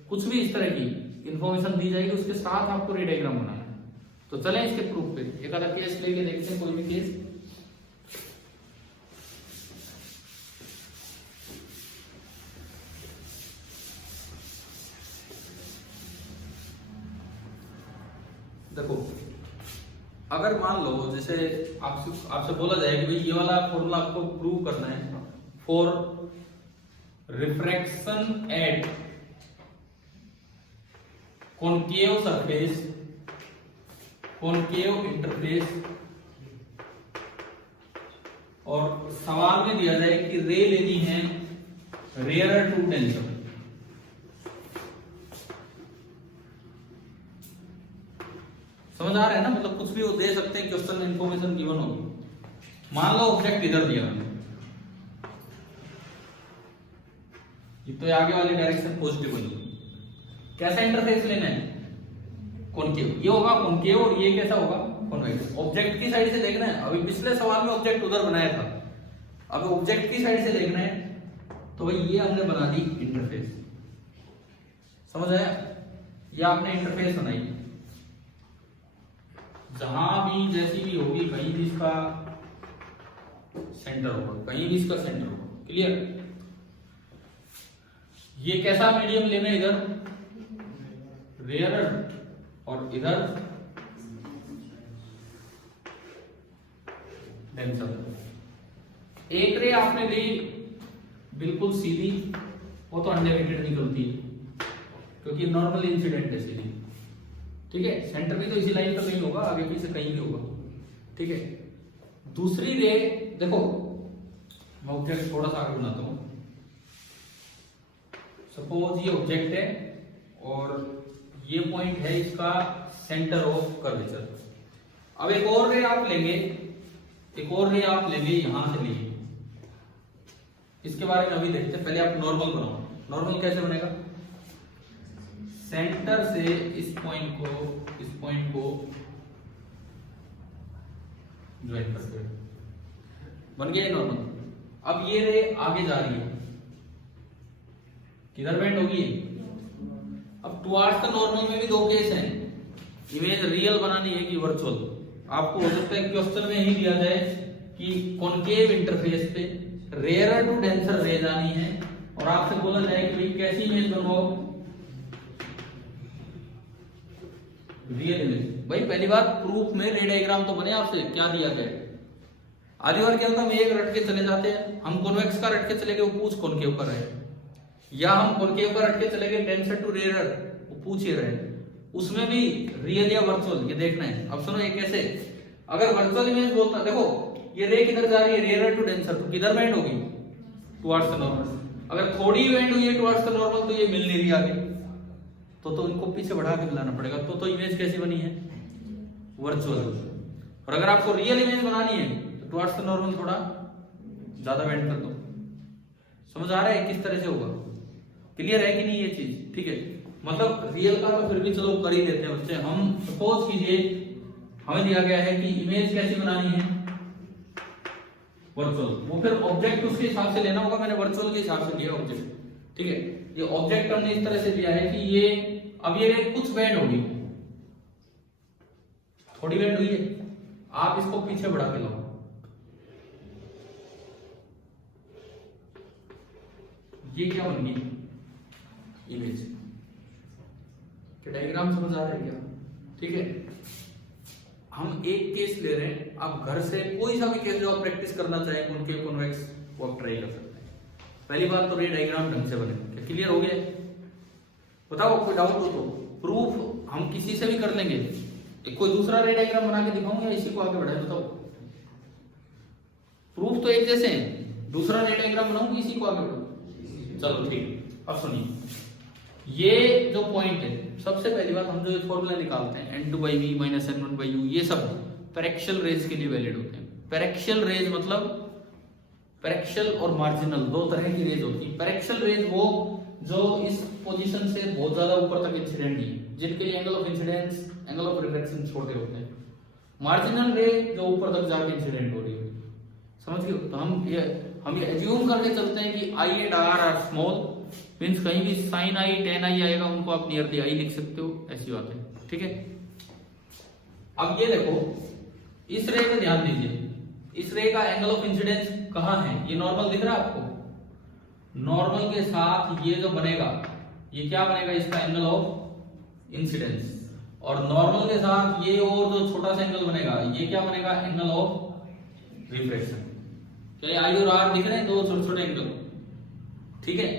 कुछ भी इस तरह की इंफॉर्मेशन दी जाएगी, उसके साथ आपको रे डायग्राम बनाना है। तो चलें इसके प्रूफ पे, एक आधा केस लेके देखते हैं, कोई भी केस। देखो, अगर मान लो जैसे आपसे बोला जाए कि भाई ये वाला फॉर्मूला आपको प्रूव करना है for refraction at concave surface, concave interface, और सवाल में दिया जाए कि रे लेनी है रेयरर टू डेंसर। समझ आ रहा है ना, मतलब कुछ भी वो दे सकते हैं, क्वेश्चन में इंफॉर्मेशन गिवन होगी। मान लो ऑब्जेक्ट इधर दिया, ये तो आगे वाली डायरेक्शन पॉजिटिव बनी, कैसा इंटरफेस लेना है, कॉनकेव, ये होगा कॉनकेव और ये कैसा होगा कॉन्वेक्स। ऑब्जेक्ट की साइड से देखना है, अभी पिछले सवाल में ऑब्जेक्ट उधर बनाया था, अब ऑब्जेक्ट की साइड से देखना है, तो भाई ये हमने बना दी इंटरफेस। समझ आया? ये आपने इंटरफेस बनाई, जहां भी जैसी भी होगी कहीं भी इसका सेंटर होगा, कहीं भी इसका सेंटर होगा, क्लियर? ये कैसा मीडियम लेना है, इधर रेयरर और इधर डेंसर। एक रे आपने ली बिल्कुल सीधी, वो तो अनडिवाइडेड निकलती है क्योंकि नॉर्मल इंसिडेंट है सीधी, ठीक है? सेंटर भी तो इसी लाइन पर नहीं होगा, आगे पीछे कहीं भी होगा, ठीक है? दूसरी रे देखो, मैं ऑब्जेक्ट थोड़ा सा आगे बनाता हूं, सपोज ये ऑब्जेक्ट है और ये पॉइंट है इसका सेंटर ऑफ कर्वेचर। अब एक और रे आप लेंगे, यहां से लीजिए, इसके बारे में अभी देखते हैं। पहले आप नॉर्मल बनाओ, नॉर्मल कैसे बनेगा, सेंटर से इस पॉइंट को ज्वाइन करते हैं, बन गया नॉर्मल। अब ये रे आगे जा रही है, किधर बेंड होगी? अब टुवर्ड्स द नॉर्मल में भी दो केस हैं, इमेज रियल बनानी है कि वर्चुअल। आपको हो सकता है क्वेश्चन में ही दिया जाए कि कॉनकेव इंटरफेस पे रेयर टू डेंसर रे जानी है और आपसे बोला जाए कि भाई कैसी इमेज बनवाओ, रियल इमेज। भाई पहली बार प्रूफ में रे डायग्राम तो बने, आपसे क्या दिया गया है? आधी बार क्या होता है, हम एक रट के चले जाते हैं, हम कॉन्वेक्स का रट के चले गए, वो पूछ कॉनकेव का रहे, या हम कॉनकेव का रट के चले गए डेंसर टू रेयर, वो पूछ ही रहे। उसमें भी रियल या वर्चुअल ये देखना है। अब सुनो, ये कैसे, अगर वर्चुअल इमेज बोलता, देखो ये रे किधर जा रही है, रेयर टू डेंसर, तो किधर बेंड होगी? Towards the normal. अगर थोड़ी बेंड हुई है टुवर्ड्स द नॉर्मल तो ये मिल नहीं रही आगे, तो इनको पीछे बढ़ा के मिलाना पड़ेगा। तो इमेज कैसी बनी है? वर्चुअल। और अगर आपको रियल इमेज बनानी है तो टुवर्ड्स द नॉर्मल थोड़ा ज्यादा बेंड कर दो। समझ आ रहा है किस तरह से होगा? क्लियर है कि नहीं ये चीज? ठीक है, मतलब रियल का तो फिर भी चलो कर ही लेते हैं बच्चे। हम सपोज कीजिए हमें दिया गया है कि इमेज कैसी बनानी है? वर्चुअल। वो फिर ऑब्जेक्ट उसके हिसाब से लेना होगा, मैंने वर्चुअल के हिसाब से लिया ऑब्जेक्ट। ठीक है, ये ऑब्जेक्ट हमने इस तरह से लिया है कि ये अब ये कुछ बेंड होगी, थोड़ी बेंड हुई है, आप इसको पीछे बढ़ा के लाओ, ये क्या बन गई? इमेज। क्या डायग्राम समझ आ रहा है क्या? ठीक है, हम एक केस ले रहे हैं, आप घर से कोई सा भी केस जो आप प्रैक्टिस करना चाहें कॉनकेव कॉन्वेक्स, वो आप ट्राई कर सकते हैं। पहली बात तो रे डायग्राम ढंग से बने। क्या क्लियर हो गया? बताओ, कोई डाउट हो तो। प्रूफ हम किसी से भी कर लेंगे, कोई दूसरा रे डायग्राम बना के दिखाऊंगा, इसी को आगे बढ़ाए। बताओ, प्रूफ तो एक जैसे हैं, दूसरा रे डायग्राम बनाऊंगी, इसी को आगे बढ़ाओ। चलो ठीक है, अब सुनिए, ये जो पॉइंट है, सबसे पहली बात हम जो फॉर्मूला निकालते हैं n2/v - n1/u, ये सब पैरेक्शियल रेज के लिए वैलिड होते हैं। पैरेक्शियल रेज मतलब पैरेक्शियल और मार्जिनल दो तरह की रेज होती है। पैरेक्शियल रेज वो जो इस पोजीशन से बहुत ज्यादा ऊपर तक इंसिडेंट नहीं है, जिनके लिए angle of incidence, angle of reflection छोटे होते हैं। मार्जिनल रे जो ऊपर तक जाके इंसिडेंट हो रही है, समझ गए? तो हम ये एज्यूम करके चलते हैं कि I and R are small, means कहीं भी साइन आई टेन आई आएगा, उनको आप नियर द आई लिख सकते हो, ऐसी बात है। ठीक है, अब ये देखो, इस रे पे ध्यान दीजिए, इस रे का एंगल ऑफ इंसिडेंस कहां है? ये नॉर्मल दिख रहा है आपको? नॉर्मल के साथ ये जो बनेगा, ये क्या बनेगा? इसका एंगल ऑफ इंसिडेंस। और नॉर्मल के साथ ये और जो छोटा सा एंगल बनेगा, ये क्या बनेगा? Angle of reflection. क्या आई और आर दिख रहे हैं? दो छोटे छोटे एंगल। ठीक है,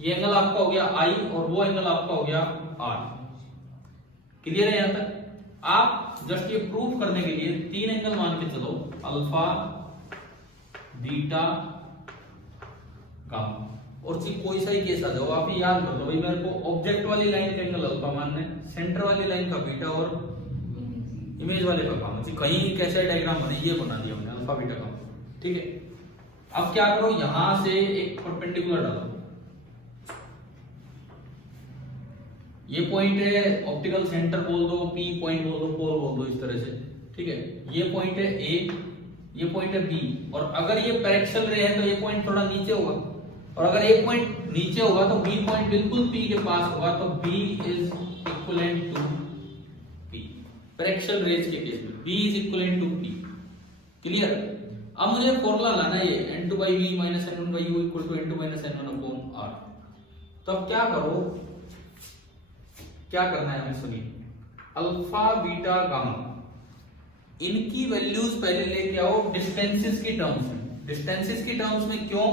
ये एंगल आपका हो गया आई और वो एंगल आपका हो गया आर। क्लियर है यहां तक? आप जस्ट ये प्रूफ करने के लिए तीन एंगल मान के चलो, अल्फा, बीटा, गामा, और चीज कोई सा ही केस आ जाओ, आप ये याद कर लो भाई, मेरे को ऑब्जेक्ट वाली लाइन का एंगल अल्फा मानना है, सेंटर वाली लाइन का बीटा और इमेज वाले का गामा। कहीं कैसे डायग्राम बने, ये बना दिया हमने, अल्फा बीटा गामा। ठीक है, अब क्या करो, यहां से एक परपेंडिकुलर डालो, ये पॉइंट है ऑप्टिकल सेंटर बोल दो, पी पॉइंट बोल दो, पोल बोल दो, इस तरह से। ठीक है, ये पॉइंट है ए, ये पॉइंट है बी, और अगर ये पैरेक्शियल रे है तो ये पॉइंट थोड़ा नीचे होगा, और अगर एक पॉइंट नीचे होगा तो बी पॉइंट बिल्कुल पी के पास होगा, तो B is equivalent to P. Paraxial rays के केस में B is equivalent to P. Clear? अब मुझे फॉर्मूला लाना है n2/v - n1/u = n2 - n1/r। तो अब क्या करो, क्या करना है हमें, सुनिए, अल्फा, बीटा, गामा, इनकी वैल्यूज पहले लेके आओ डिस्टेंसेस की टर्म्स में। डिस्टेंसेस की टर्म्स में क्यों?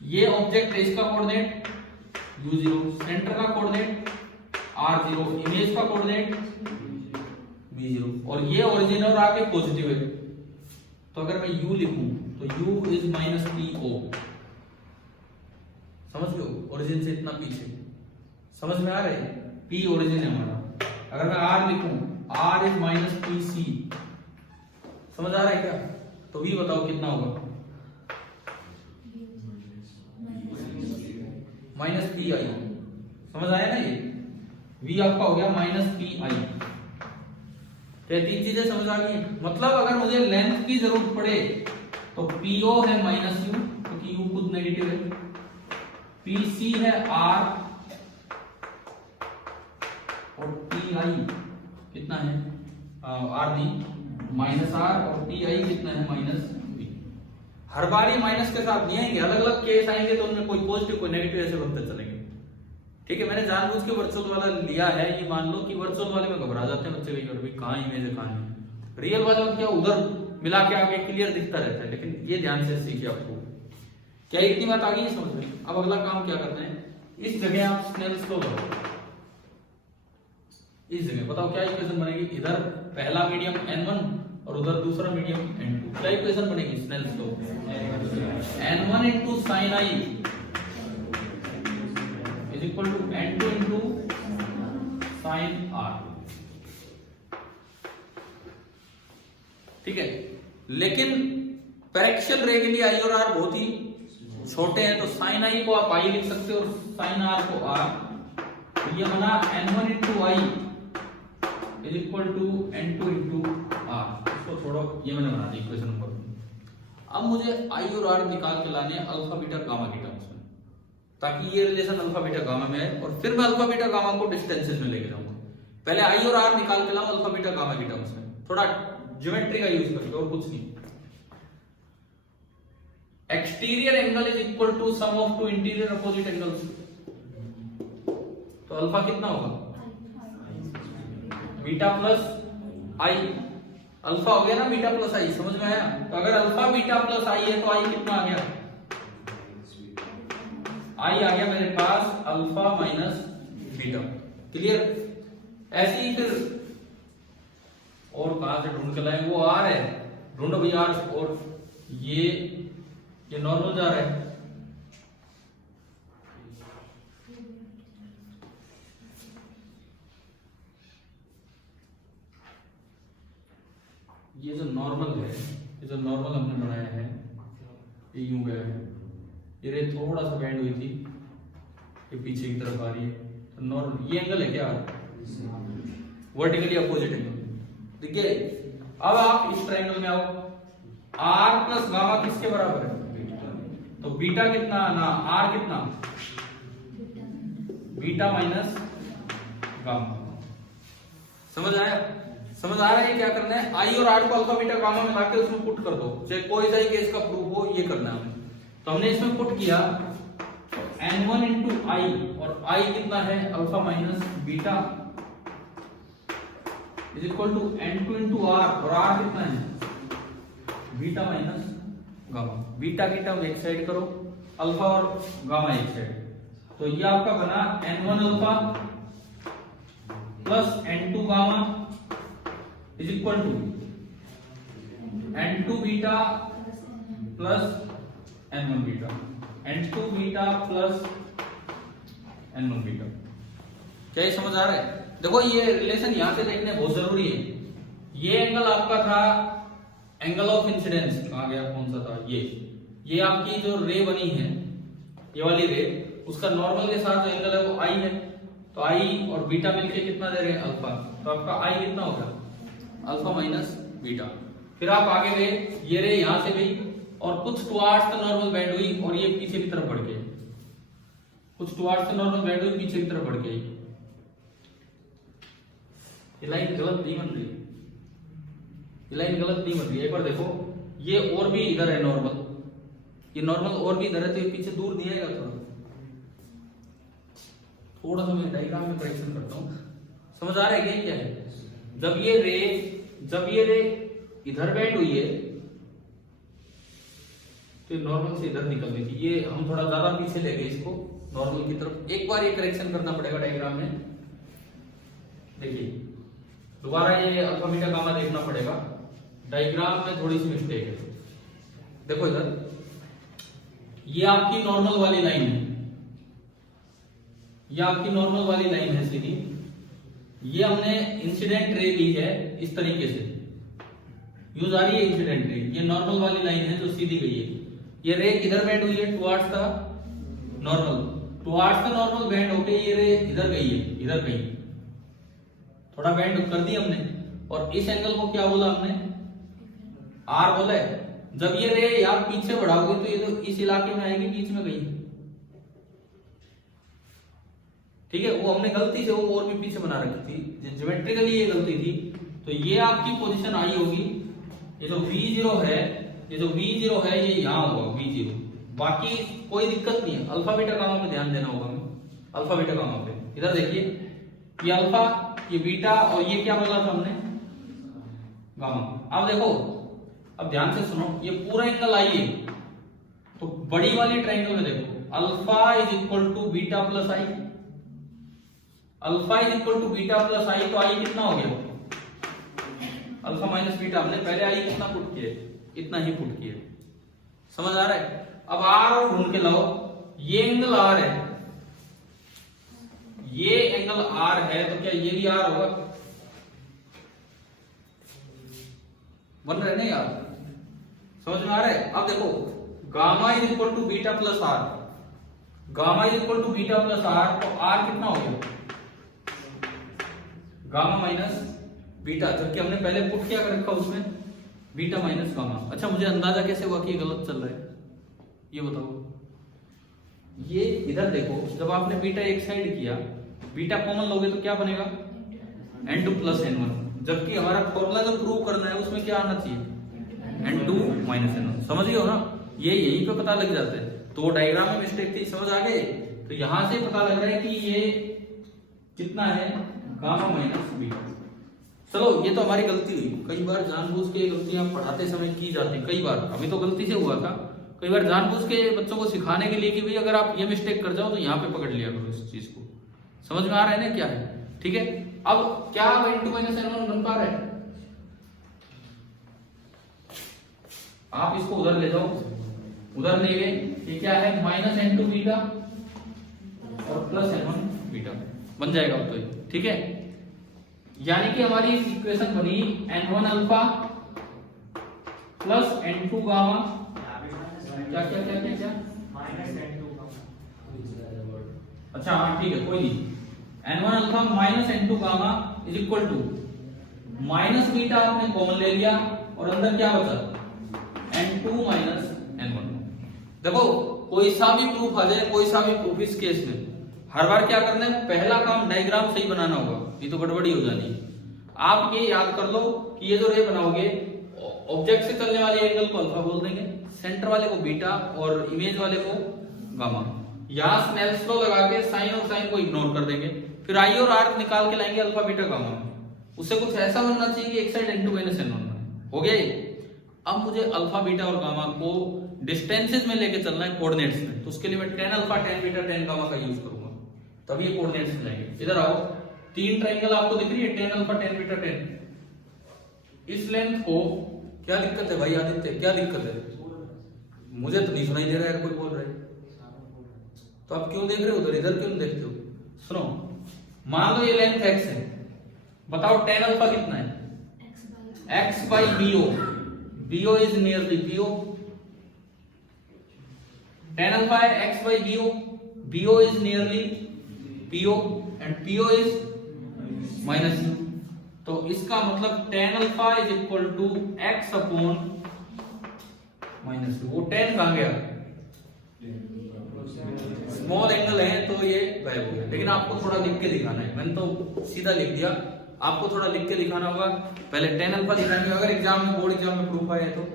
ये ऑब्जेक्ट है, इसका कोऑर्डिनेट u0, सेंटर का कोऑर्डिनेट r0, इमेज का कोऑर्डिनेट v0, और ये ओरिजिन और आगे पॉजिटिव है, तो अगर मैं u लिखूं तो u इज -po। समझ लो, ओरिजिन से इतना पीछे, समझ में आ रहा है? P ओरिजिन है हमारा। अगर मैं R लिखूं, R इज -PC, समझ आ रहा है क्या? तो V बताओ कितना होगा? -PI। समझ आया ना? ये V आपका हो गया -PI। क्या तीन चीजें समझ आ गई हैं? मतलब अगर मुझे लेंथ की जरूरत पड़े तो पीओ है माइनस यू, क्योंकि यू खुद नेगेटिव है, पीसी है आर, और टी आई कितना है आर दी माइनस आर, और टी आई कितना है माइनस बी। हर बार ये माइनस के साथ नहीं आएंगे, अलग अलग केस आएंगे तो उनमें कोई पॉजिटिव कोई नेगेटिव ऐसे बनते चलेंगे। ठीक है, मैंने जानबूझ के वर्चुअल वाला लिया है, ये मान लो कि वर्चुअल वाले में घबरा जाते हैं बच्चे कई बार, कहाँ इमेज है कहाँ नहीं। रियल वाले में क्या उधर मिला के आगे क्लियर दिखता रहता है, लेकिन ये ध्यान से सीखिए आपको। क्या इतनी बात आ गई समझ में? अब अगला काम क्या करना है, इस जगह आप स्नेल्स लॉ करो, इस जगह बताओ क्या इक्वेशन बनेगी, इधर पहला मीडियम n1 और उधर दूसरा मीडियम n2, क्या इक्वेशन बनेगी Snell's law, n1 into sin I is equal to n2 into sin R। ठीक है, लेकिन पैरेक्शियल रे के लिए आई और आर बहुत ही छोटे हैं, तो साइन आई को आप आई लिख सकते हो और साइन आर को आर, तो ये बना n1 into I is equal to n2 into R। इसको छोड़ो, ये मैंने बना दी इक्वेशन नंबर। अब मुझे आई और आर निकाल के लाने अल्फा बीटा गामा की टर्म्स में, ताकि ये रिलेशन अल्फा बीटा गामा में है, और फिर मैं अल्फा बीटा गामा को डिस्टेंसेस में लेके जाऊंगा। पहले आई और आर निकाल के लाऊं अल्फा बीटा गामा की टर्म्स में, थोड़ा ज्योमेट्री का यूज करके और कुछ नहीं। Exterior angle is equal to sum of two interior opposite angles, तो अल्फा कितना होगा बीटा प्लस आई, अल्फा हो गया ना बीटा प्लस आई, समझ में आया? तो अगर अल्फा बीटा प्लस आई है तो आई कितना आ गया, आई आ गया मेरे पास अल्फा माइनस बीटा। क्लियर? ऐसे ही फिर और कहां से ढूंढ के लाए, वो आर है, ढूंढो भैया आर, और ये नॉर्मल जा रहा है, ये जो नॉर्मल है, ये जो नॉर्मल हमने बनाया है ये यूं गया है, ये रे थोड़ा सा बैंड हुई थी, ये पीछे की तरफ आ रही है, तो नॉर्मल ये एंगल है क्या, वर्टिकली अपोजिट एंगल। देखिए अब आप इस ट्रायंगल में आओ, आर प्लस गामा किसके बराबर है, तो बीटा कितना ना आर कितना, बीटा माइनस गामा। समझ आया? समझ आ रहा है क्या करना है, आई और आर को अल्फा बीटा गामा में लाके उसमें पुट कर दो, चाहे कोई सा केस का प्रूफ हो, ये करना है। तो हमने इसमें पुट किया n1 into I, और I कितना है alpha minus beta is equal to n2 into R, और R कितना है बीटा माइनस गामा। बीटा की टर्म एक साइड करो, अल्फा और गामा एक साइड, तो ये आपका बना n1 alpha plus n2 gamma is equal to n2 beta plus n1 beta, n2 beta plus n1 beta. क्या ये समझ आ रहा है? देखो ये रिलेशन यहां से देखने बहुत जरूरी है। ये एंगल आपका था एंगल ऑफ इंसिडेंस, कहां गया, कौन सा था, ये आपकी जो रे बनी है, ये वाली रे, उसका नॉर्मल के साथ जो एंगल है वो आई है, तो आई और बीटा मिलके कितना दे रहे हैं अल्फा, तो आपका आई कितना होगा अल्फा माइनस बीटा। फिर आप आगे गए, ये रे यहां से गई और कुछ टुवार्ड्स द नॉर्मल बेंड हुई और ये पीछे की तरफ बढ़ गई, कुछ टुवार्ड्स द नॉर्मल बेंड हुई पीछे की तरफ बढ़ गई। ये लाइन गलत नहीं बन रही, ये लाइन गलत नहीं बन रही है, एक बार देखो, ये और भी इधर है नॉर्मल, ये नॉर्मल और भी इधर है, तो ये पीछे दूर नहीं आएगा, थोड़ा सा मैं डायग्राम में करेक्शन करता हूं, समझ आ रहा है क्या है? जब ये रे इधर बेंड हुई है तो नॉर्मल से इधर निकलनी थी, ये हम थोड़ा ज्यादा पीछे ले गए इसको नॉर्मल की तरफ। एक बार ये करेक्शन करना पड़ेगा डायग्राम में, देखिए दोबारा ये अल्फा बीटा गामा देखना पड़ेगा, डायग्राम में थोड़ी सी मिस्टेक है। देखो इधर ये आपकी नॉर्मल वाली लाइन है, ये आपकी नॉर्मल वाली लाइन है सीधी, ये हमने इंसिडेंट रे ली है इस तरीके से, यूज आ रही है इंसिडेंट रे, ये नॉर्मल वाली लाइन है जो सीधी गई है, ये रे किधर बेंड हुई है towards the normal, towards the normal bend होके ये रे इधर गई है, इधर गई, थोड़ा बेंड कर दी हमने, और इस एंगल को क्या बोला हमने, आर बोला है। जब ये रे यार पीछे बढ़ाओगे तो ये तो इस इलाके में आएगी, बीच में गई, ठीक है। वो हमने गलती से वो और भी पीछे बना रखी थी, ज्योमेट्रिकली ये गलती थी। तो ये आपकी पोजीशन आई होगी, ये जो V0 है, ये जो V0 है ये यहाँ होगा V0। बाकी कोई दिक्कत नहीं है, अल्फा बीटा गामा पे ध्यान देना होगा हमें, अल्फा बीटा गामा पे। इधर देखिए, ये अल्फा, ये बीटा, और ये क्या बोला था हमने, गामा। अब देखो, अब ध्यान से सुनो, ये पूरा एंगल आई है, तो बड़ी वाली ट्रायंगल में देखो, alpha is equal to beta plus I, alpha is equal to beta plus I, तो आई कितना हो गया, अल्फा माइनस बीटा। हमने पहले आई कितना पुट किया, इतना ही पुट किया, समझ आ रहा है। अब आर ढूंढ के लाओ, ये एंगल आर है, ये एंगल आर है, तो क्या ये भी आर होगा, बन रहे ना यार, समझ में आ रहा है। अब देखो, gamma is equal to beta plus R, gamma is equal to beta plus R, तो आर कितना हो गया, गामा माइनस बीटा, जबकि हमने पहले पुट क्या कर रखा उसमें, बीटा माइनस गामा। अच्छा, मुझे अंदाजा कैसे हुआ कि ये गलत चल रहा है, ये बताओ। ये इधर देखो, जब आपने बीटा एक साइड किया, बीटा कॉमन लोगे तो क्या बनेगा, n2 प्लस n1, जबकि हमारा फॉर्मूला जो प्रूव करना है उसमें क्या आना चाहिए, n2 माइनस n1। समझ हो ना, ये यहीं पे पता लग जाता है। तो डायग्राम में मिस्टेक थी, समझ आ गए। तो यहां से पता लग रहा है कि ये कितना है, गामा माइनस बीटा। चलो, ये तो हमारी गलती हुई, कई बार जानबूझ के गलतियां पढ़ाते समय की जाती, कई बार, अभी तो गलती से हुआ था, कई बार जानबूझ के बच्चों को सिखाने के लिए कि भाई अगर आप ये मिस्टेक कर जाओ तो यहाँ पे पकड़ लिया करो इस चीज को। समझ में आ रहा है ना क्या है, ठीक है। अब क्या n2 माइनस n1 बन पा रहा है, आप इसको उधर ले जाओ, उधर ले गए, ये क्या है, माइनस n2 बीटा और प्लस n1 बीटा बन जाएगा अब तो, ठीक है। यानी कि हमारी इक्वेशन बनी n1 alpha plus n2 gamma, क्या क्या क्या क्या क्या, माइनस n2 गामा। अच्छा हाँ ठीक है, कोई नहीं, n1 alpha minus n2 gamma is equal to minus beta आपने कॉमन ले लिया, और अंदर क्या बचा, n2 माइनस n1। देखो, कोई सा भी प्रूफ आ जाए, कोई सा भी प्रूफ, इस केस में हर बार क्या करना है, पहला काम डायग्राम सही बनाना होगा, ये तो गड़बड़ी हो जानी है। आप ये याद कर लो कि ये जो रे बनाओगे, ऑब्जेक्ट से चलने वाले एंगल को अल्फा बोल देंगे, सेंटर वाले को बीटा और इमेज वाले को गामा। यहां स्नेल्स लॉ लगा के साइन और साइन को इग्नोर कर देंगे, फिर आई और आर निकाल के लाएंगे अल्फा बीटा गामा में। उससे कुछ ऐसा बनना चाहिए कि एक साइड n2 माइनस n1 हो गया। अब मुझे अल्फा बीटा और गामा को डिस्टेंसेस में लेके चलना है, कोऑर्डिनेट्स में, तो उसके लिए मैं tan alpha tan beta tan gamma का यूज करूंगा, तभी ये कोऑर्डिनेट्स मिलेंगे। इधर आओ, तीन ट्रायंगल आपको दिख रही है, tan alpha tan beta tan। इस लेंथ को क्या दिक्कत है भाई आदित्य, क्या दिक्कत है, मुझे तो नहीं सुनाई दे रहा है कोई बोल रहा है, तो आप क्यों देख रहे हो उधर, इधर क्यों देखते हो। सुनो, मान लो ये लेंथ x है, बताओ tan अल्फा कितना है, x by bo, bo is nearly bo, tan alpha है x by bo, bo is nearly po and po is minus u। तो इसका मतलब tan alpha is equal to x upon minus, वो tan कहां गया, small angle है तो ये गायब हो गया। लेकिन आपको थोड़ा लिख के दिखाना है, मैंने तो सीधा लिख दिया, आपको थोड़ा लिख के दिखाना होगा। पहले tan अल्फा दिखाएंगे, अगर एग्जाम में, बोर्ड एग्जाम में प्रूफ आए तो,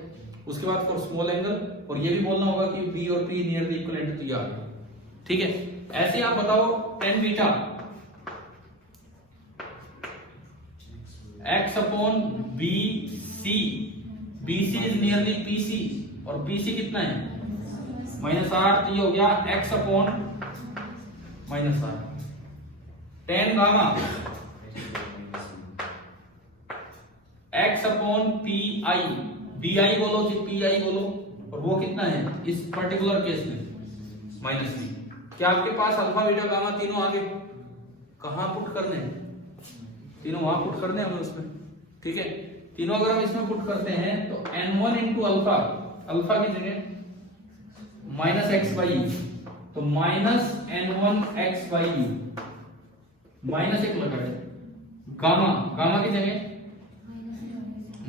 उसके बाद फॉर स्मॉल एंगल, और ये भी बोलना होगा कि b और p नियर द इक्विवेलेंट, तो यार ठीक है। ऐसे आप बताओ tan beta x upon BC, BC is nearly PC, और BC कितना है माइनस R, तो ये हो गया x upon minus R। tan gamma x upon PI, BI बोलो कि PI बोलो, और वो कितना है इस पर्टिकुलर केस में माइनस B। क्या आपके पास अल्फा बीटा गामा तीनों आगे कहां पुट करने हैं, तीनों वहां पुट करने हैं हमें उसमें, ठीक है। तीनों अगर हम इसमें पुट करते हैं तो n1 इंटू अल्फा, अल्फा की जगह माइनस एक्स बाई यू, तो minus n1 x by U, minus एक लगा है, गामा, गामा की जगह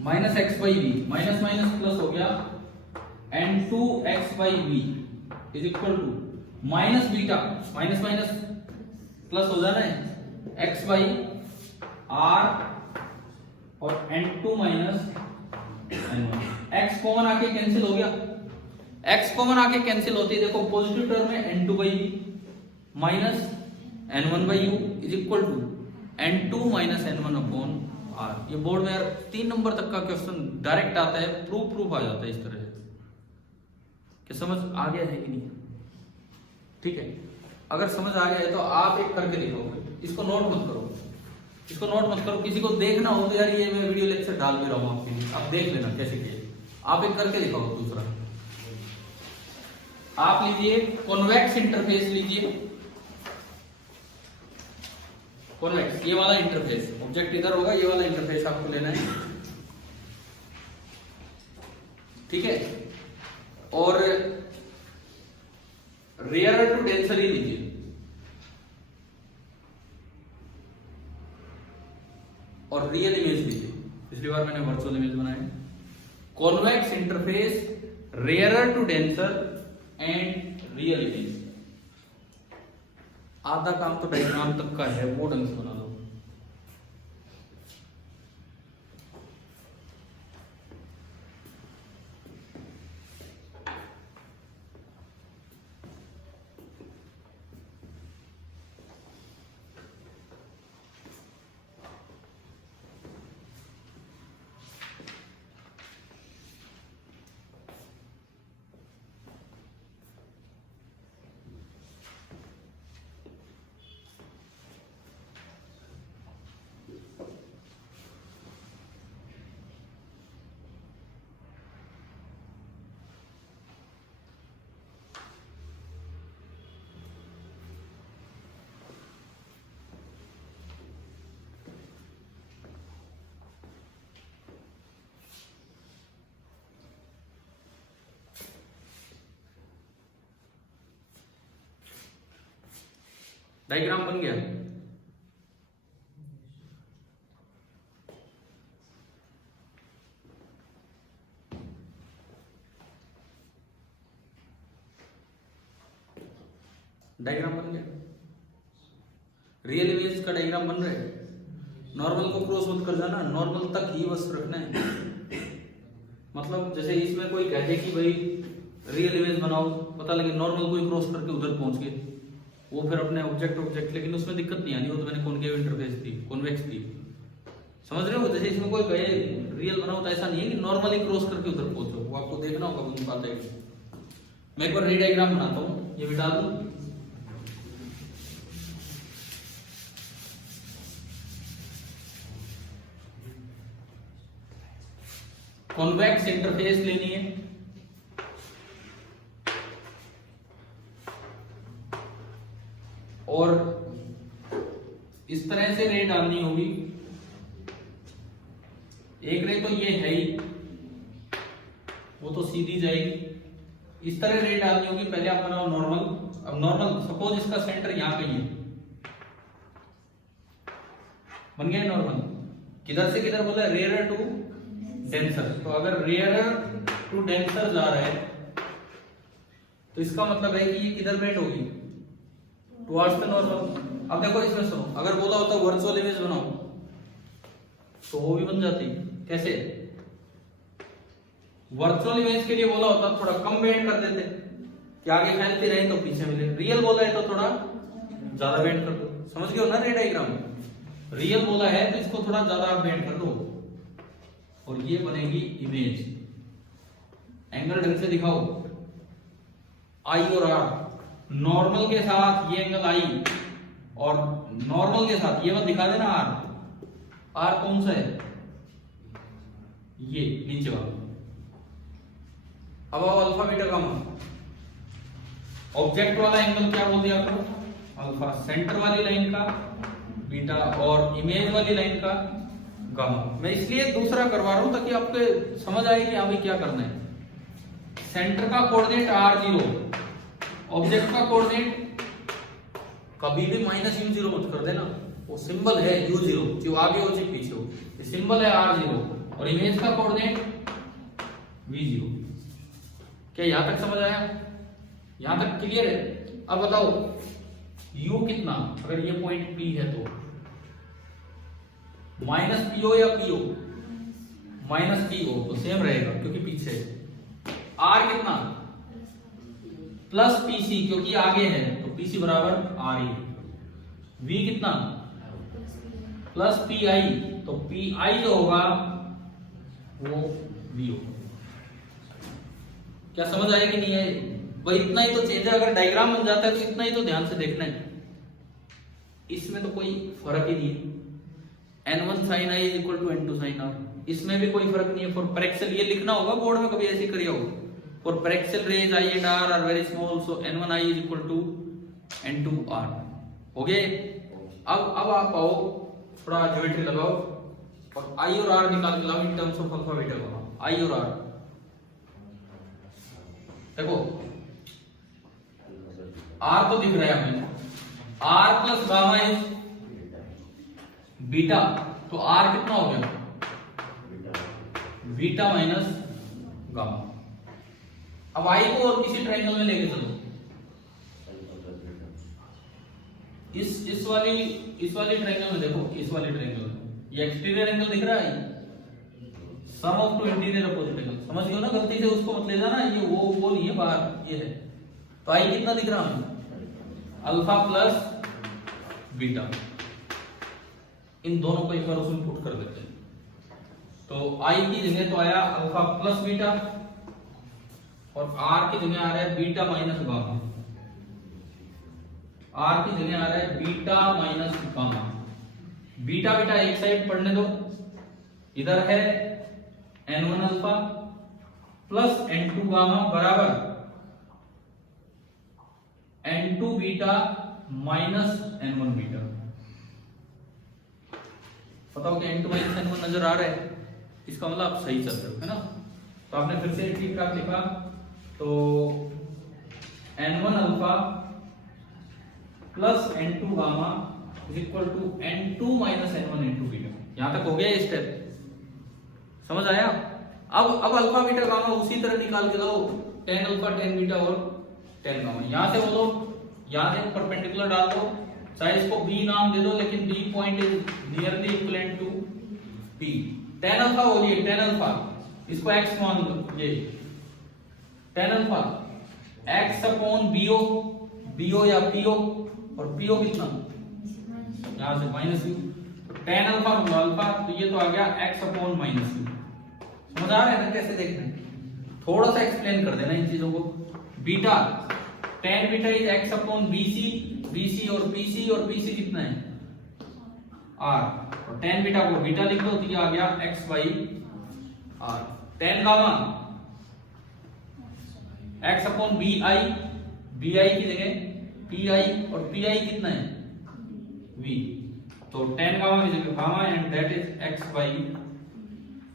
minus X by V, minus minus plus हो गया N two X by V is equal to minus beta, minus minus plus हो जाना है एक्स बाई आर और N two minus N one. X common आके cancel हो गया, X common आके कैंसिल होती है, देखो पॉजिटिव टर्म में N two by V minus N one by U is equal to N two minus N one upon R. ये board में यार 3 नंबर तक का क्वेश्चन डायरेक्ट आता है, प्रूफ आ जाता है इस तरह से। क्या समझ आ गया है कि नहीं? ठीक है, अगर समझ आ गया है तो आप एक करके दिखाओगे, इसको नोट मत करो, इसको नोट मत करो। किसी को देखना हो तो यार ये मैं वीडियो लेक्चर डाल भी रहा हूँ आपके लिए, आप देख लेना कैसे किए। आप एक करके दिखाओ। दूसरा आप लीजिए कॉन्वेक्स इंटरफेस लीजिए, कॉन्वेक्स ये वाला इंटरफेस, ऑब्जेक्ट इधर होगा, ये वाला इंटरफेस आपको लेना है, ठीक है। और रेयर टू डेंसर ही लीजिए, और रियल इमेज लीजिए। पिछली बार मैंने वर्चुअल इमेज बनाया। Convex interface, rare to denser and real image. आधा काम तो डायग्राम तक का है, वो ढंग से बना दो। डायग्राम बन गया। डायग्राम बन गया, रियल इमेज का डायग्राम बन रहा है। नॉर्मल को क्रॉस मत कर जाना, नॉर्मल तक ही बस रखना है। मतलब जैसे इसमें कोई कहे कि भाई रियल इमेज बनाओ, पता लगे नॉर्मल कोई क्रॉस करके उधर पहुंच गए, वो फिर अपने ऑब्जेक्ट, लेकिन उसमें दिक्कत नहीं आनी, वो तो मैंने कॉनकेव इंटरफेस दी, कॉन्वेक्स दी, समझ रहे हो। जैसे इसमें कोई कहे रियल बनाओ तो ऐसा नहीं है कि नॉर्मली क्रॉस करके उधर पहुंचो, वो आपको देखना होगा उन बात है। मैं एक बार रीडायग्राम बनाता हूँ, ये बिठा दूं। कॉन्वेक्स इंटरफेस लेनी है, और इस तरह से रे डालनी होगी। एक रे तो ये है ही, वो तो सीधी जाएगी। इस तरह रे डालनी होगी। पहले आप बनाओ नॉर्मल। अब नॉर्मल सपोज इसका सेंटर यहां कहीं है, बन गया नॉर्मल। किधर से किधर बोला? Rare to denser. तो अगर रेयर टू डेंसर जा रहा है तो इसका मतलब है कि ये किधर बेंड होगी? Towards the normal. अब देखो इसमें सुनो, अगर बोला होता वर्चुअल इमेज बनाओ तो वो भी बन जाती। कैसे? वर्चुअल इमेज के लिए बोला होता थोड़ा कम बेंड कर देते कि आगे फैलती रहे तो पीछे मिले। रियल बोला है तो थोड़ा ज्यादा बेंड कर दो। समझ गए हो ना? रे डायग्राम रियल बोला है तो इसको थोड़ा ज्यादा बेंड कर दो और ये बनेगी इमेज। एंगल ढंग से दिखाओ, आई और आर। नॉर्मल के साथ ये एंगल आई और नॉर्मल के साथ ये मत दिखा देना आर। आर कौन सा है? ये नीचे वाला। अब आओ अल्फा बीटा गामा। ऑब्जेक्ट वाला एंगल क्या बोल दिया आपको? अल्फा। सेंटर वाली लाइन का बीटा और इमेज वाली लाइन का गामा। मैं इसलिए दूसरा करवा रहा हूं ताकि आपको समझ आए कि अभी क्या करना है। सेंटर का कोऑर्डिनेट r0, ऑब्जेक्ट का कोऑर्डिनेट कभी भी -u0 मत कर देना। वो सिंबल है u0, जो आगे हो चाहे पीछे हो। ये सिंबल है r0 और इमेज का कोऑर्डिनेट v0। क्या यहां तक समझ आया? यहां तक क्लियर है? अब बताओ u कितना, अगर ये पॉइंट P है तो माइनस PO या PO? माइनस PO, तो सेम रहेगा क्योंकि पीछे है। R कितना? प्लस PC क्योंकि आगे है, तो PC बराबर RE। V कितना? प्लस PI, तो PI जो होगा वो V होगा। क्या समझ आया कि नहीं है? भाई इतना ही तो चेंज है, अगर डायग्राम बन जाता है तो इतना ही तो ध्यान से देखना है, इसमें तो कोई फर्क ही नहीं है। N1 sin I is equal to N2 sin R, इसमें भी कोई फर्क नहीं है। फॉर पैरेक्सल ये लिखना होगा बोर्ड में, कभी ऐसे करिए होगा। For paraxial rays I and R are very small, so N1 I is equal to N2 R। हो गए? अब आप आओ थोड़ा ज्योमेट्री लगाओ और I और R निकाल के लाओ in terms of alpha beta का। I और R देखो, R तो दिख रहा है हमें, R plus gamma is beta, तो R कितना हो गया? Beta minus gamma. अब I को और किसी ट्रायंगल में लेके चलो, इस वाली ट्रायंगल में देखो, इस वाली ट्रायंगल में ये एक्सटीरियर एंगल दिख रहा है, sum of two interior opposite angle. समझ गए ना? गलती से उसको मत ले जाना, ये वो नहीं है, बाहर ये है। तो I कितना दिख रहा है? Alpha plus beta. इन दोनों को एक बार उसमें पुट कर देते हैं, तो I की जगह तो आया अल्फा प्लस बीटा और R की जगह आ रहा है बीटा माइनस गामा। R की जगह आ रहा है beta minus gamma. Beta beta एक साइड पढ़ने दो, इधर है N1 alpha plus N2 gamma बराबर N2 beta minus N1 beta. बताओ कि N2 माइनस N1 नजर आ रहा है? इसका मतलब आप सही चल रहे हो, है ना? तो आपने फिर से ठीक ठाक लिखा, तो N1 alpha plus N2 gamma is equal to N2 minus N1 N2 beta. यहां तक हो गया ये स्टेप, समझ आया? अब अल्फा बीटा गामा उसी तरह निकाल के लाओ, tan अल्फा tan बीटा और tan गामा। यहां से बोलो, यहां से परपेंडिकुलर डाल दो, चाहे इसको B नाम दे दो, लेकिन B point is nearly equivalent to P। tan alpha बोलिए, tan अल्फा, इसको x मान लो, ये tan alpha x upon BO या PO, और PO कितना? यहां से माइनस U, tan अल्फा मतलब अल्फा, तो ये तो आ गया x अपॉन माइनस U। समझ आ रहा है ना कैसे देखना है? थोड़ा सा एक्सप्लेन कर देना इन चीजों को। Beta, tan beta is x upon BC और BC कितना है? R, और tan बीटा को बीटा लिख दो, तो ये आ गया x by R। tan gamma x upon BI की जगह PI, और PI कितना है? V, तो tan गामा की जगह gamma, and that is x by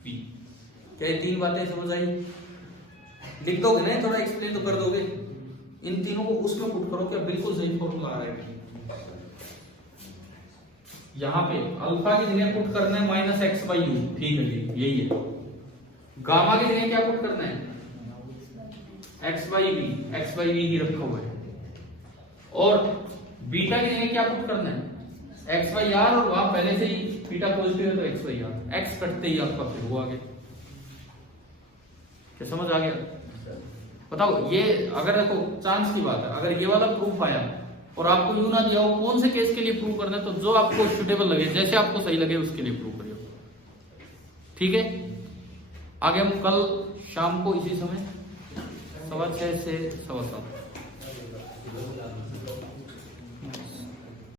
V। क्या ये तीन बातें समझ आई? लिख दोगे ना, थोड़ा एक्सप्लेन तो कर दोगे। इन तीनों को उसमें पुट करो, क्या बिल्कुल सही फॉर्मूला आ रहा है? यहाँ पे अल्फा की जगह पुट करना है माइनस एक्स बाई यू, ठीक है, यही है। गामा की जगह क्या पुट करना है? एक्स बाई वी ही रखा हुआ है। और बीटा की जगह क्या पुट करना है? एक्स बाई आर, और वहां पहले से ही बीटा पॉजिटिव है तो एक्स बाई आर, एक्स कटते ही आपका फिर वो आ गया। क्या समझ आ गया? बताओ, ये अगर देखो चांस की बात है, अगर ये वाला प्रूफ आया और आपको यूं ना दिया हो कौन से केस के लिए प्रूव करना है, तो जो आपको सुटेबल लगे, जैसे आपको सही लगे उसके लिए प्रूव करिए, ठीक है? आगे हम कल शाम को इसी समय 6:15 से 7:15